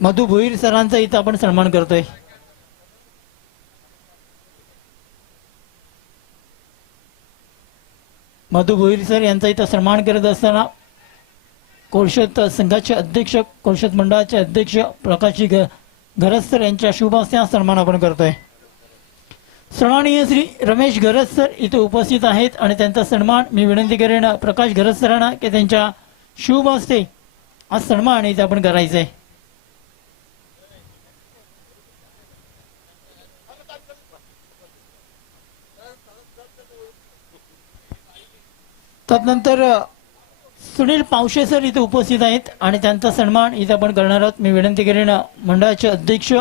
मधु भोईर सरांचा इथे आपण सन्मान करतोय. मधु भोईर सर यांचा इथे सन्मान करत असताना कोळशेत संघाचे अध्यक्ष कोळशेत मंडळाचे अध्यक्ष प्रकाशजी गरज सर यांच्या शुभ हस्ते हा सन्मान आपण करतोय. सन्माननीय श्री रमेश गरज सर इथे उपस्थित आहेत आणि त्यांचा सन्मान मी विनंती करेन प्रकाश गरज सरांना की त्यांच्या शुभ हस्ते हा सन्मान इथे आपण करायचा आहे. तदनंतर सुनील पावशे सर इथे उपस्थित आहेत आणि त्यांचा सन्मान इथे आपण करणार आहोत. मी विनंती करेन मंडळाचे अध्यक्ष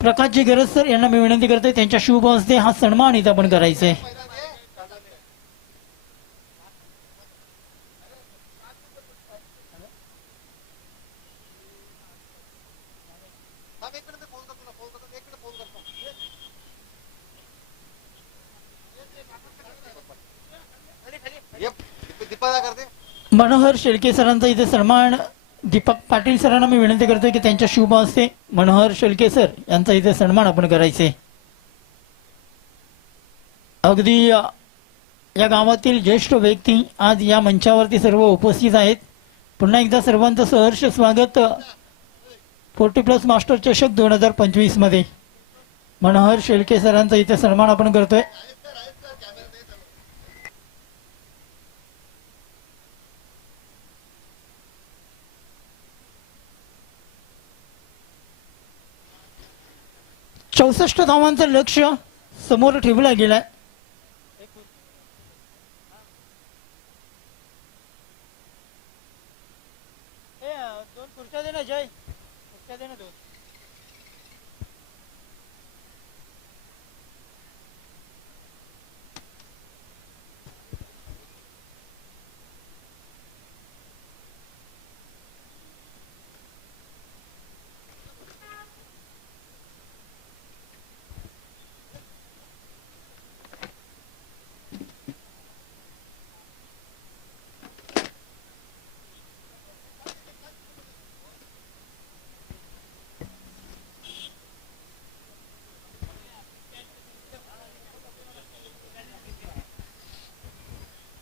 प्रकाशजी गरज सर यांना मी विनंती करते त्यांच्या शुभ हस्ते हा सन्मान इथे आपण करायचा आहे. मनोहर शेळके सरांचा इथे सन्मान दीपक पाटील सरांना मी विनंती करतोय की त्यांच्या शुभ हस्ते मनोहर शेळके सर यांचा इथे सन्मान आपण करायचे. अगदी या गावातील ज्येष्ठ व्यक्ती आज या मंचावरती सर्व उपस्थित आहेत. पुन्हा एकदा सर्वांचं सहर्ष स्वागत 40+ मास्टर चषक 2025 मध्ये मनोहर शेळके सरांचा इथे सन्मान आपण करतोय. चौसष्ट धावांचं लक्ष्य समोर ठेवलं गेलंय. दोन खुर्च्या दे ना जय, खुर्च्या दे ना दोन.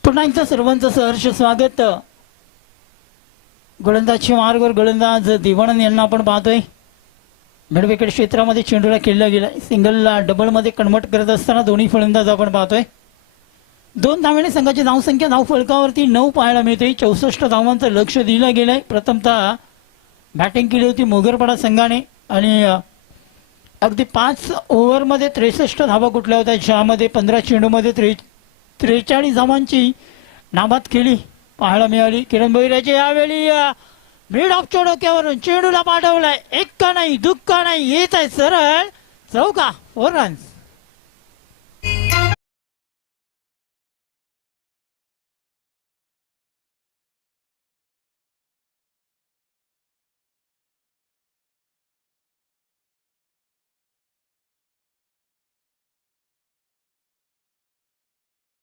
पुन्हा एकदा सर्वांचं सहर्ष स्वागत. गोलंदाजची मार्गवर गोलंदाज दिवाणन यांना आपण पाहतोय. मिडविकेट क्षेत्रामध्ये चेंडूला खेळला गेला. सिंगलला डबलमध्ये कन्वर्ट करत असताना दोन्ही फलंदाज आपण पाहतोय. 2 धावेने संघाची धावसंख्या धाव फलकावरती 9 पाहायला मिळते. 64 धावांचं लक्ष दिलं गेलंय. प्रथमतः बॅटिंग केली होती मोगरपाडा संघाने आणि अगदी 5 ओव्हरमध्ये 63 धावा कुठल्या होत्या, ज्यामध्ये 15 चेंडूमध्ये 43 धावांची नाबाद खेळी पाहायला मिळाली. किरण भोईराचे यावेळी मिड ऑफच्या डोक्यावरून चेंडूला पाठवलाय. एक का नाही दुःख नाही, येत आहे सरळ चौका, 4 रन्स.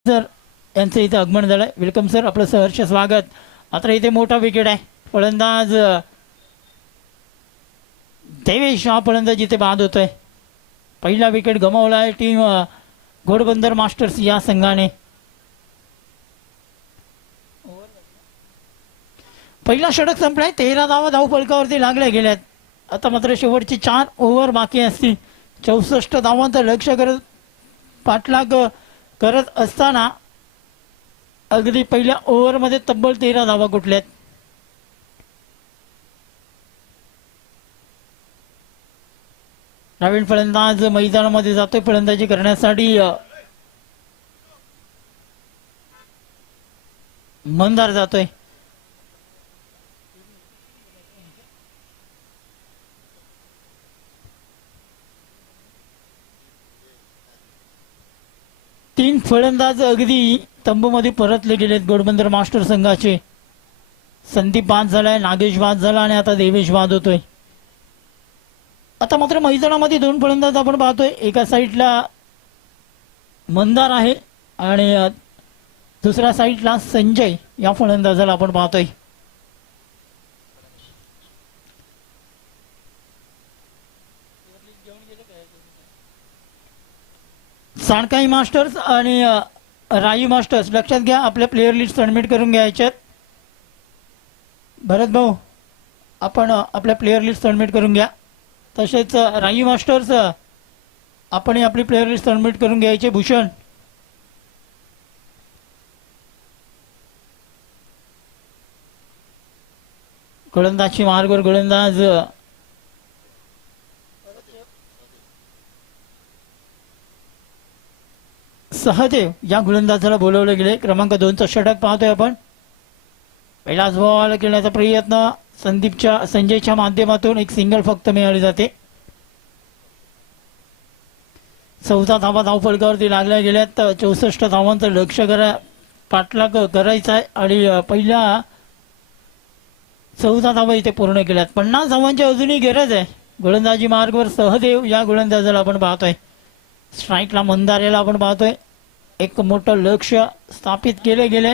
सर यांचं इथे आगमन झालंय. वेलकम सर, आपलं सहर्ष स्वागत. मात्र इथे मोठा विकेट आहे. फलंदाज देवेश हा फलंदाज इथे बाद होतोय. पहिला विकेट गमावलाय टीम घोडबंदर मास्टर्स या संघाने. पहिला षटक संपलाय. 13 धावा धाव फलकावरती लागल्या गेल्यात. आता मात्र शेवटची 4 ओव्हर बाकी असतील. 64 धावांचं लक्ष करत पाठलाग करत असताना अगदी पहिल्या ओव्हरमध्ये तब्बल 13 धावा कुठल्यात. नवीन फलंदाज मैदानामध्ये जातोय फलंदाजी करण्यासाठी. मंदार जातोय. तीन फलंदाज अगदी तंबूमध्ये परतले गेलेत घोडबंदर मास्टर संघाचे. संदीप बाद झालाय, नागेश बाद झाला आणि आता देवेश बाद होतोय. आता मात्र मैदानामध्ये 2 फलंदाज आपण पाहतोय. एका साईडला मंदार आहे आणि दुसऱ्या साईडला संजय या फलंदाजाला आपण पाहतोय. साणकाई मास्टर्स आणि राई मास्टर्स लक्षात घ्या, आपल्या प्लेअर लिस्ट सबमिट करून घ्यायच्यात. भरत भाऊ, आपण आपल्या प्लेअर लिस्ट सबमिट करून घ्या. तसेच राई मास्टर्स आपण आपली प्लेअर लिस्ट सबमिट करून घ्यायचे. भूषण, गोलंदाजची मार्गवर गोलंदाज सहदेव या गोलंदाजाला बोलवलं गेले. क्रमांक 2चा षटक पाहतोय आपण. पहिलाच बॉल खेळण्याचा प्रयत्न संजयच्या माध्यमातून एक सिंगल फक्त मिळाली जाते. 14 धावा धाव फलकावरती लागल्या गेल्यात. 64 धावांचं लक्ष पाठलाग करायचा आहे आणि पहिल्या 14 धावा इथे पूर्ण केल्यात. 50 धावांची अजूनही गरज आहे. गोलंदाजी मार्गवर सहदेव या गोलंदाजाला आपण पाहतोय. स्ट्राईकला मंदारेला आपण पाहतोय. एक मोठं लक्ष स्थापित केले गेले.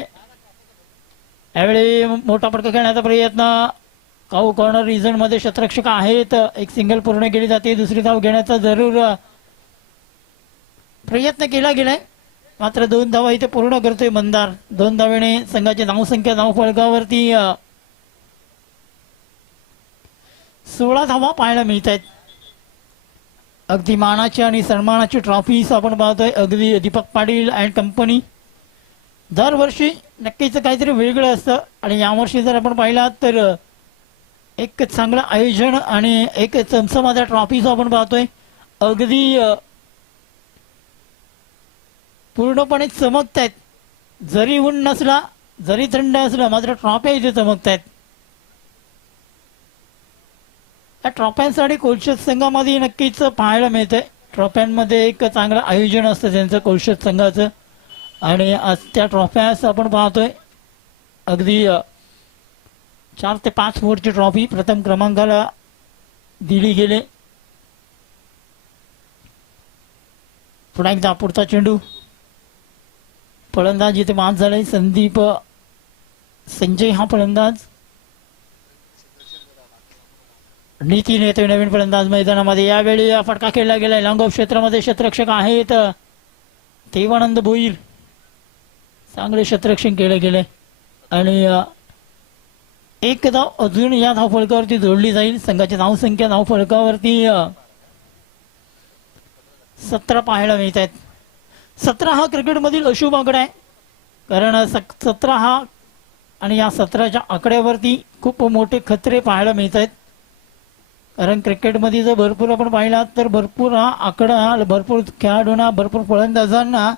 यावेळी मोठा फटका खेळण्याचा प्रयत्न. काऊ कॉर्नर रिझन मध्ये शतरक्षक आहेत. एक सिंगल पूर्ण केली जाते. दुसरी धाव घेण्याचा जरूर प्रयत्न केला गेलाय. मात्र 2 धावा इथे पूर्ण करतोय मंदार. 2 धावेने संघाची धावसंख्या धाव फलकावरती 16 धावा पाहायला मिळत आहेत. अगदी मानाची आणि सन्मानाची ट्रॉफीज आपण पाहतोय. अगदी दीपक पाटील अँड कंपनी. दरवर्षी नक्कीच काहीतरी वेगळं असतं आणि यावर्षी जर आपण पाहिलात तर एक चांगलं आयोजन आणि एक चमचमाच्या ट्रॉफीज आपण पाहतोय. अगदी पूर्णपणे चमकत आहेत. जरी ऊन नसला जरी थंड असलं मात्र ट्रॉफ्या इथे चमकत आहेत. या ट्रॉफ्यांसाठी कोलशेत संघामध्ये नक्कीच पाहायला मिळतंय. ट्रॉफ्यांमध्ये एक चांगलं आयोजन असतं त्यांचं कोलशेत संघाचं आणि आज त्या ट्रॉफ्यास आपण पाहतोय. अगदी 4 ते 5 फूटची ट्रॉफी प्रथम क्रमांकाला दिली गेली. पुन्हा एकदा पुढचा चेंडू. फलंदाज इथे बाद झालाय. संदीप संजय हा फलंदाज. नितीन येतोय नवीन फलंदाज मैदानामध्ये. यावेळी फटका खेळला गेलाय. लॉंग ऑफ क्षेत्रामध्ये क्षेत्ररक्षक आहेत देवानंद भोईर. चांगले क्षेत्ररक्षण केले गेले आणि एक धाव अजून या धावफलकावरती जोडली जाईल. संघाची धावसंख्या धावफलकावरती 17 पाहायला मिळत आहेत. 17 हा क्रिकेटमधील अशुभ आकडा आहे. कारण 17 हा आणि या 17च्या आकड्यावरती खूप मोठे खतरे पाहायला मिळत आहेत. कारण क्रिकेटमध्ये जर भरपूर आपण पाहिलात तर भरपूर हा आकडा भरपूर खेळाडूंना भरपूर फलंदाजांना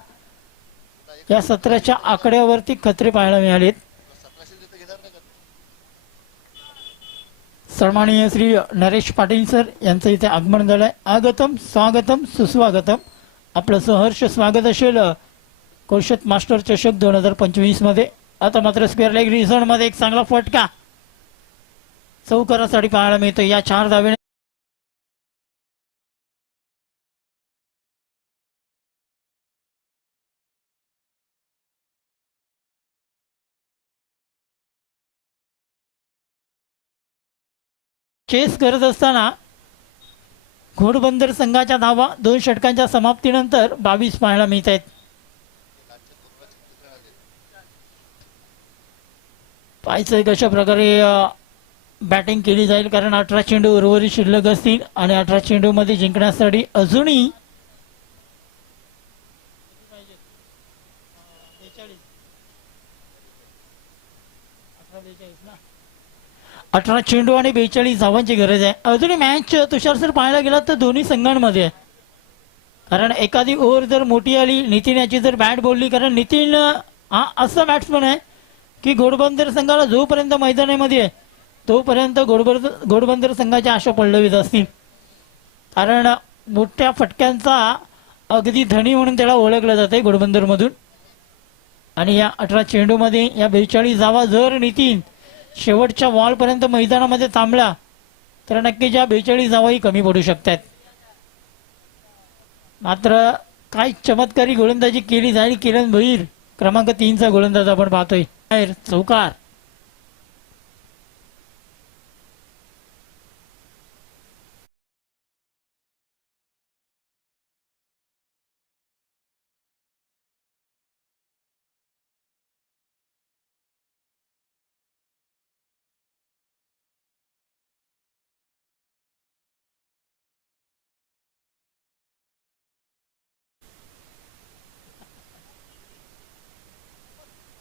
या 17च्या आकड्यावरती खतरे पाहायला मिळालेत. सन्माननीय श्री नरेश पाटील सर यांचं इथे आगमन झालंय. आगतम स्वागतम सुस्वागतम. आपलं सहर्ष स्वागत असेल कोलशेत मास्टर चषक 2025 मध्ये. आता मात्र स्क्वेअर लेग रिझन मध्ये एक चांगला फटका चौकारासाठी पाहायला मिळतो. या 4 धावेने चेस करत असताना घोडबंदर संघाच्या धावा 2 षटकांच्या समाप्तीनंतर 22 पाहायला मिळत आहेत. पाहायचं कशा प्रकारे बॅटिंग केली जाईल. कारण 18 चेंडू उर्वरित शिल्लक असतील आणि 18 चेंडू मध्ये जिंकण्यासाठी अजूनही 18 चेंडू आणि 42 धावांची गरज आहे. अजूनही मॅच तुषार सर पाहायला गेला तर दोन्ही संघांमध्ये आहे. कारण एखादी ओव्हर जर मोठी आली नितीन याची जर बॅट बोलली. कारण नितीन हा असा बॅट्समन आहे की घोडबंदर संघाला जोपर्यंत मैदानामध्ये आहे तोपर्यंत घोडबंदर संघाच्या आशा पल्लवीत असतील. कारण मोठ्या फटक्यांचा अगदी धनी म्हणून त्याला ओळखलं जाते घोडबंदरमधून. आणि या 18 चेंडूमध्ये या 42 धावा जर नितीन शेवटच्या बॉलपर्यंत मैदानामध्ये थांबला तर नक्कीच या 42 धावाही कमी पडू शकतात. मात्र काय चमत्कारी गोलंदाजी केली जाईल. किरण भोईर क्रमांक 3चा गोलंदाज आपण पाहतोय. चौकार.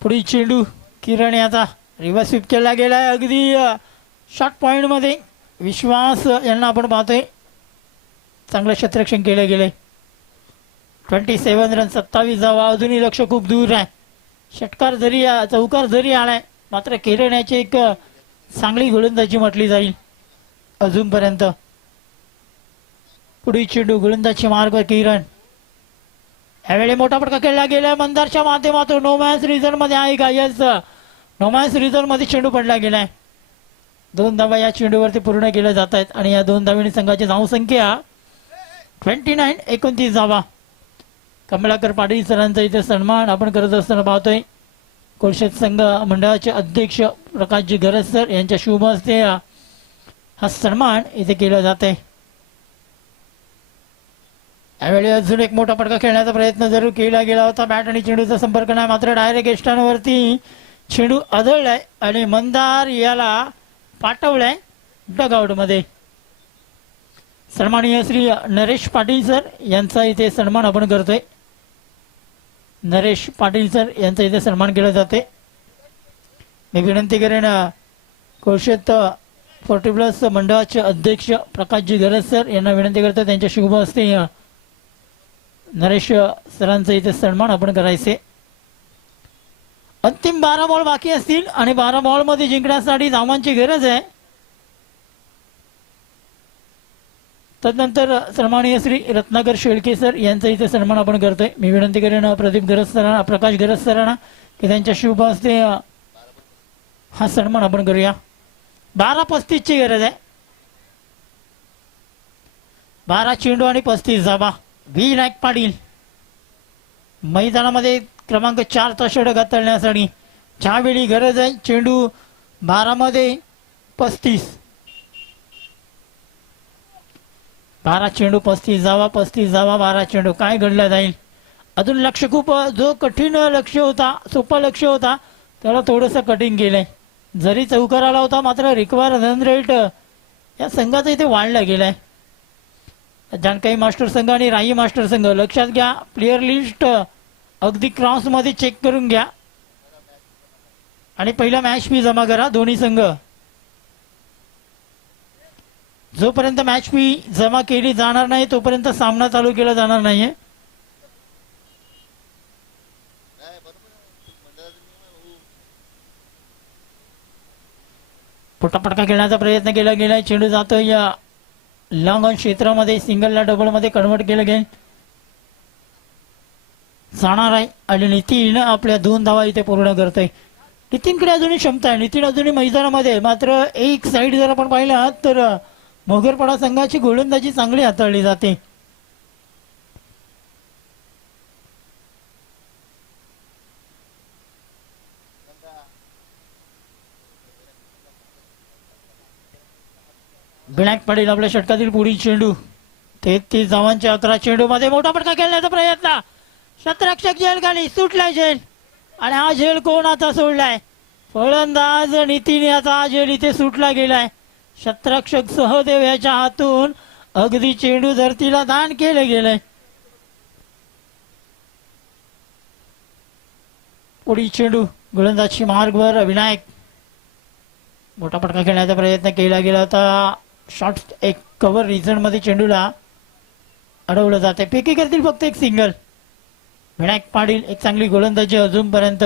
पुढील चेंडू किरण याचा रिव्हर्स स्वीप केला गेलाय. अगदी शॉर्ट पॉइंट मध्ये विश्वास यांना आपण पाहतोय. चांगलं क्षेत्ररक्षण केलं गेलंय. 27 रन 27 धावा. अजूनही लक्ष खूप दूर आहे. षटकार जरी चौकार जरी आलाय मात्र किरण याची एक चांगली गोलंदाजी म्हटली जाईल अजूनपर्यंत. पुढील चेंडू गोलंदाजी मार्ग किरण. यावेळी मोठा फटका खेळला गेला मंदारच्या माध्यमातून. नोमॅन्स रिझर्व मध्ये आहे का? यस, नोमॅन्स रिझर्व मध्ये चेंडू पडला गेलाय. 2 धावा या चेंडूवरती पूर्ण केल्या जात आहेत आणि या 2 धावांनी संघाची धावसंख्या 29 धावा. कमलाकर पाटील सरांचा इथे सन्मान आपण करत असताना पाहतोय. कोलशेत संघ मंडळाचे अध्यक्ष प्रकाशजी गरज सर यांच्या शुभ हस्ते हा सन्मान इथे केला जात आहे. यावेळी अजून एक मोठा फटका खेळण्याचा प्रयत्न जरूर केला गेला होता. बॅट आणि चेंडूचा संपर्क नाही मात्र डायरेक्ट एस्टांवरती चेंडू आदळलाय आणि मंदार याला पाठवलाय डगआउट मध्ये. सन्माननीय श्री नरेश पाटील सर यांचा इथे सन्मान आपण करतोय. नरेश पाटील सर यांचा इथे सन्मान केला जाते. मी विनंती करेन कौशेत 40+ मंडळाचे अध्यक्ष प्रकाशजी गरज सर यांना विनंती करतो त्यांच्या शुभ हस्ते नरेश सरांचा इथे सन्मान आपण करायचे. अंतिम 12 बॉल बाकी असतील आणि 12 बॉल मध्ये जिंकण्यासाठी धावांची गरज आहे. तदनंतर सन्माननीय श्री रत्नाकर शेळके सर यांचा इथे सन्मान आपण करतोय. मी विनंती करेन प्रदीप गरज सरांना प्रकाश गरज सरांना की त्यांच्या शुभ हस्ते हा सन्मान आपण करूया. 12:35 ची गरज आहे. 12 चेंडू आणि 35 धावा. विनायक पाटील मैदानामध्ये क्रमांक 4 चा षटक हाताळण्यासाठी ज्यावेळी गरज आहे. चेंडू 12 मध्ये 35. 12 चेंडू 35 धावा. 35 धावा 12 चेंडू. काय घडलं जाईल अजून लक्ष खूप जो कठीण लक्ष होता सोपा लक्ष होता त्याला थोडंसं कठीण केलंय. जरी चौकार आला होता मात्र रिक्वायर रन रेट या संघाचा इथे वाढला गेलाय. जानकाई मास्टर संघ आणि राई मास्टर संघ लक्षात घ्या. प्लेयर लिस्ट अगदी क्रॉस मध्ये चेक करून घ्या आणि पहिला मॅच फी जमा करा दोन्ही संघ. जोपर्यंत मॅच फी जमा केली जाणार नाही तोपर्यंत सामना चालू केला जाणार नाहीये. फटाफटका खेळण्याचा प्रयत्न केला गेलाय. चेंडू जातो या लॉंग ऑन क्षेत्रामध्ये सिंगलला डबल मध्ये कन्वर्ट केलं गेलं जाणार आहे आणि नितीन आपल्या 2 धावा इथे पूर्ण करतोय. नितीनकडे अजूनही क्षमता आहे. नितीन अजूनही मैदानामध्ये मात्र एक साईड जर आपण पाहिला तर मोगरपाडा संघाची गोलंदाजी चांगली हाताळली जाते. विनायक पाटील आपल्या षटकातील पुढील चेंडू 33 धावांच्या 11 चेंडू मध्ये मोठा फटका खेळण्याचा प्रयत्न. शतरक्षक झेल खाली सुटलाय झेल आणि हा झेल कोण आता सोडलाय. फलंदाज नितीन याचा झेल इथे सुटला गेलाय. शतरक्षक सहदेव याच्या हातून अगदी चेंडू धरतीला दान केले गेलंय. पुढील चेंडू गोलंदाजी मार्गवर विनायक. मोठा फटका खेळण्याचा प्रयत्न केला गेला होता. शॉर्ट एक कव्हर रिझन मध्ये चेंडूला अडवलं जाते. फेकी करतील फक्त एक सिंगल. विनायक पाटील एक चांगली गोलंदाजी अजूनपर्यंत.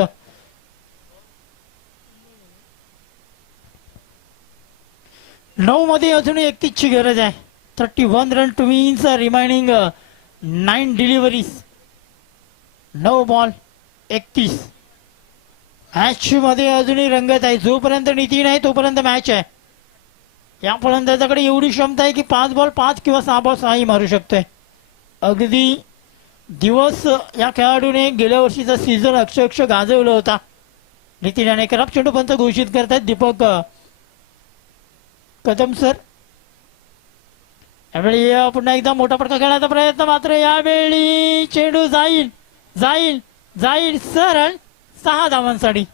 नऊ मध्ये अजून 31 ची गरज आहे. 31 run two means remaining 9 deliveries. 9 ball 31. Match मध्ये अजूनही रंगत आहे. जोपर्यंत नितीन आहे तोपर्यंत मॅच आहे. या फलंदाजाकडे एवढी क्षमता आहे की 5 बॉल 5 किंवा 6 बॉल 6ही मारू शकतोय. अगदी दिवस या खेळाडूने गेल्या वर्षीचा सीझन अक्षरशः गाजवला होता. नितीन याने खराब चेंडू पंच घोषित करतात दीपक कदम सर. यावेळी पुन्हा एकदा मोठा फटका खेळण्याचा प्रयत्न मात्र यावेळी चेंडू जाईल जाईल जाईल सरळ 6 धावांसाठी.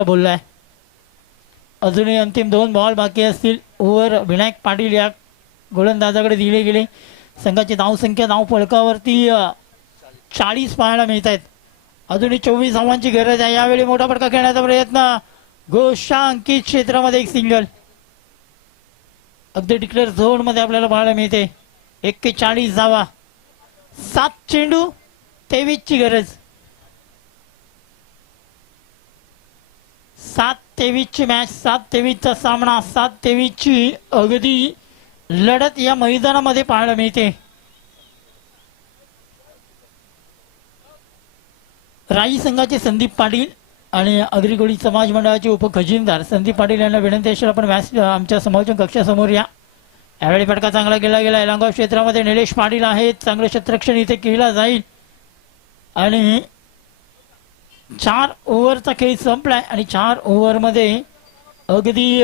बोललाय अजूनही अंतिम 2 बॉल बाकी असतील. ओव्हर विनायक पाटील या गोलंदाजाकडे दिले गेले. संघाची धावसंख्या धाव फलकावरती 40 पाहायला मिळत आहेत. अजूनही 24 धावांची गरज आहे. यावेळी मोठा फटका खेळण्याचा प्रयत्न. गोशांकित क्षेत्रामध्ये एक सिंगल. अगदी डिक्लेअर झोन मध्ये आपल्याला पाहायला मिळते. 41 धावा. 7 चेंडू 23 ची गरज. 7-23 ची मॅच. 7-23 चा सामना. 7-23 ची अगदी लढत या मैदानामध्ये पाहायला मिळते. राई संघाचे संदीप पाटील आणि अग्रिकोळी समाज मंडळाचे उपखजिनदार संदीप पाटील यांना विनंती असेल आपण मॅच आमच्या समोरच्या कक्षासमोर या. यावेळी फटका चांगला केला गेला. लांगाव क्षेत्रामध्ये निलेश पाटील आहेत. चांगलं क्षेत्ररक्षण इथे केला जाईल आणि 4 ओव्हरचा खेळ संपलाय आणि 4 ओव्हरमध्ये अगदी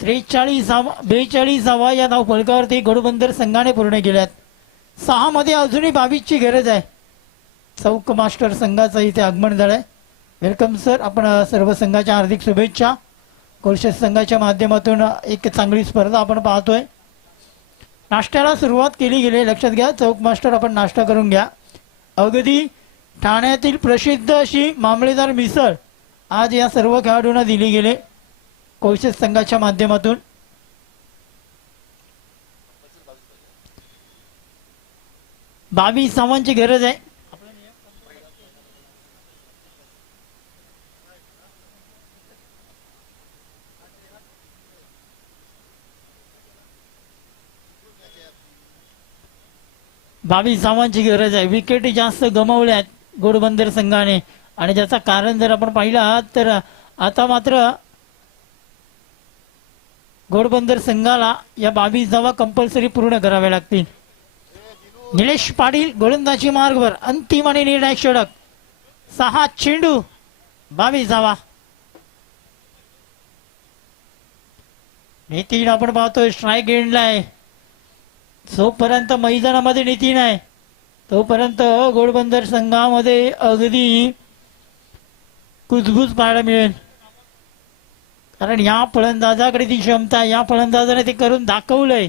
42 या धावफलकावरती घोडबंदर संघाने पूर्ण केल्यात. 6 मध्ये अजूनही 22ची गरज आहे. चौक मास्टर संघाचं इथे आगमन झालंय. Welcome sir. आपण सर्व संघाच्या हार्दिक शुभेच्छा. कोलशेत संघाच्या माध्यमातून एक चांगली स्पर्धा आपण पाहतोय. नाश्त्याला सुरुवात केली गेली. लक्षात घ्या चौक मास्टर, आपण नाश्ता करून घ्या. अगदी ठाण्यातील प्रसिद्ध अशी मामलेदार मिसळ आज या सर्व खेळाडूंना दिली गेली कोलशेत संघाच्या माध्यमातून. बावीस धावांची गरज आहे. 22 धावांची गरज आहे. विकेट जास्त गमावल्यात घोडबंदर संघाने आणि ज्याचं कारण जर आपण पाहिलं तर आता मात्र घोडबंदर संघाला या 22 धावा कंपल्सरी पूर्ण कराव्या लागतील. निलेश पाटील गोलंदाजी मार्गवर अंतिम आणि निर्णायक षटक. 6 चेंडू 22 धावा. नितीन आपण पाहतोय स्ट्राईक एंडला आहे. जोपर्यंत मैदानामध्ये नितीन आहे तोपर्यंत घोडबंदर संघामध्ये अगदी कुजबूज पाहायला मिळेल. कारण या फलंदाजाकडे ती क्षमता आहे. या फलंदाजाने ते करून दाखवलंय.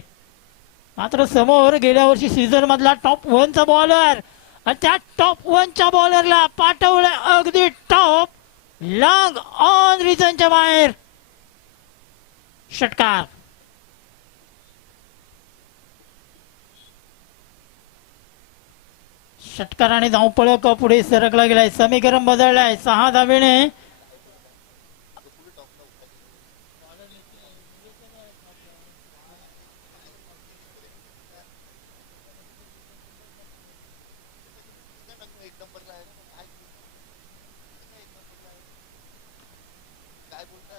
मात्र समोर गेल्या वर्षी सीझन मधला टॉप 1चा बॉलर आणि त्या टॉप 1च्या बॉलरला पाठवलं अगदी टॉप लॉंग ऑन रिजनच्या बाहेर. षटकार. षटकाराने धावपळक पुढे सरकला गेलाय. समीकरण बदललाय. 6 धावेने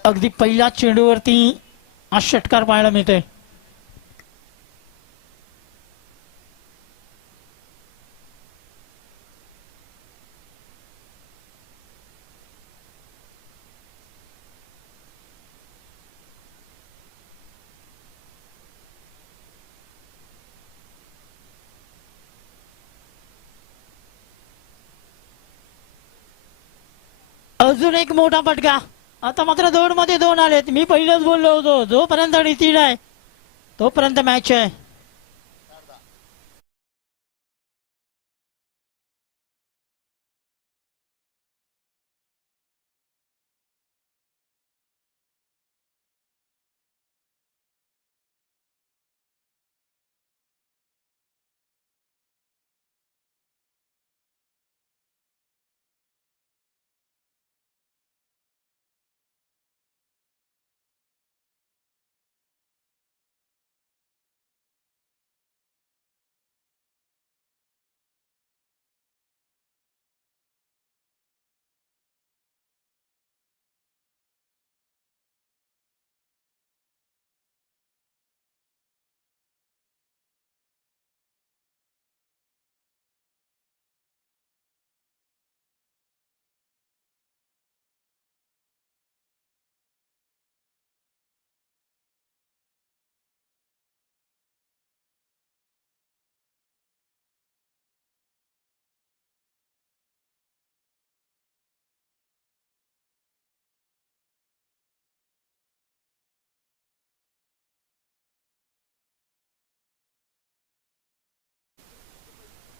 अगदी पहिल्या चेंडूवरती हा षटकार पाहायला मिळतोय. अजून एक मोठा फटका. आता मात्र 2 मध्ये 2 आलेत. मी पहिलेच बोललो होतो जोपर्यंत नितीन आहे तोपर्यंत मॅच आहे.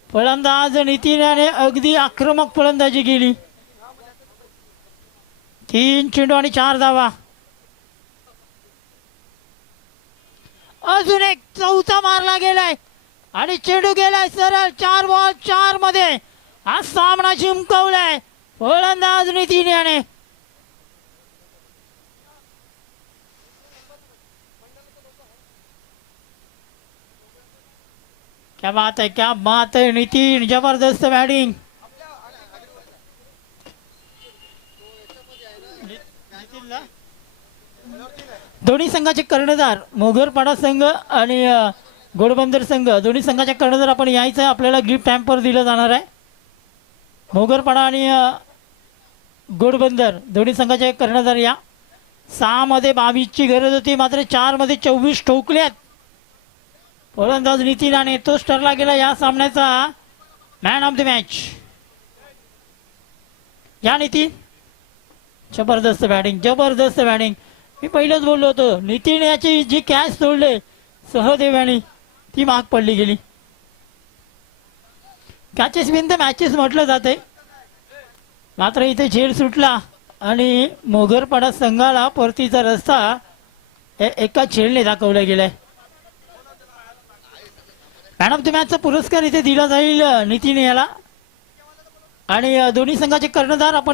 फलंदाज नितीनाने अगदी आक्रमक फलंदाजी केली. 3 चेंडू आणि 4 धावा. अजून एक चौथा मारला गेलाय आणि चेंडू गेलाय सरळ. 4 बॉल 4 मध्ये हा सामना जिंकवलाय फलंदाज नितीन याने. क्या बात है, क्या बात है नितीन. जबरदस्त बॅटिंग. दोन्ही संघाचे कर्णधार मोगरपाडा संघ आणि घोडबंदर संघ दोन्ही संघाचे कर्णधार आपण यायचं आहे. आपल्याला गिफ्ट हॅम्पर दिलं जाणार आहे. मोगरपाडा आणि घोडबंदर दोन्ही संघाचे कर्णधार या. 6 मध्ये 22 ची गरज होती, मात्र 4 मध्ये 24 ठोकल्यात. फलंदाज नितीन आणि तोच ठरला गेला या सामन्याचा मॅन ऑफ द मॅच. या नितीन, जबरदस्त बॅटिंग, जबरदस्त बॅटिंग. मी पहिलंच बोललो होतो, नितीन याची जी कॅच सोडले सहदेव यांनी ती माग पडली गेली. कॅचेस विन द मॅचेस म्हटलं जाते, मात्र इथे झेल सुटला आणि मोगरपाडा संघाला परतीचा रस्ता एका झेलने दाखवला गेलाय. मॅन ऑफ द मॅचचा पुरस्कार इथे दिला जाईल नितीन याला. आणि दोन्ही संघाचे कर्णधार आपण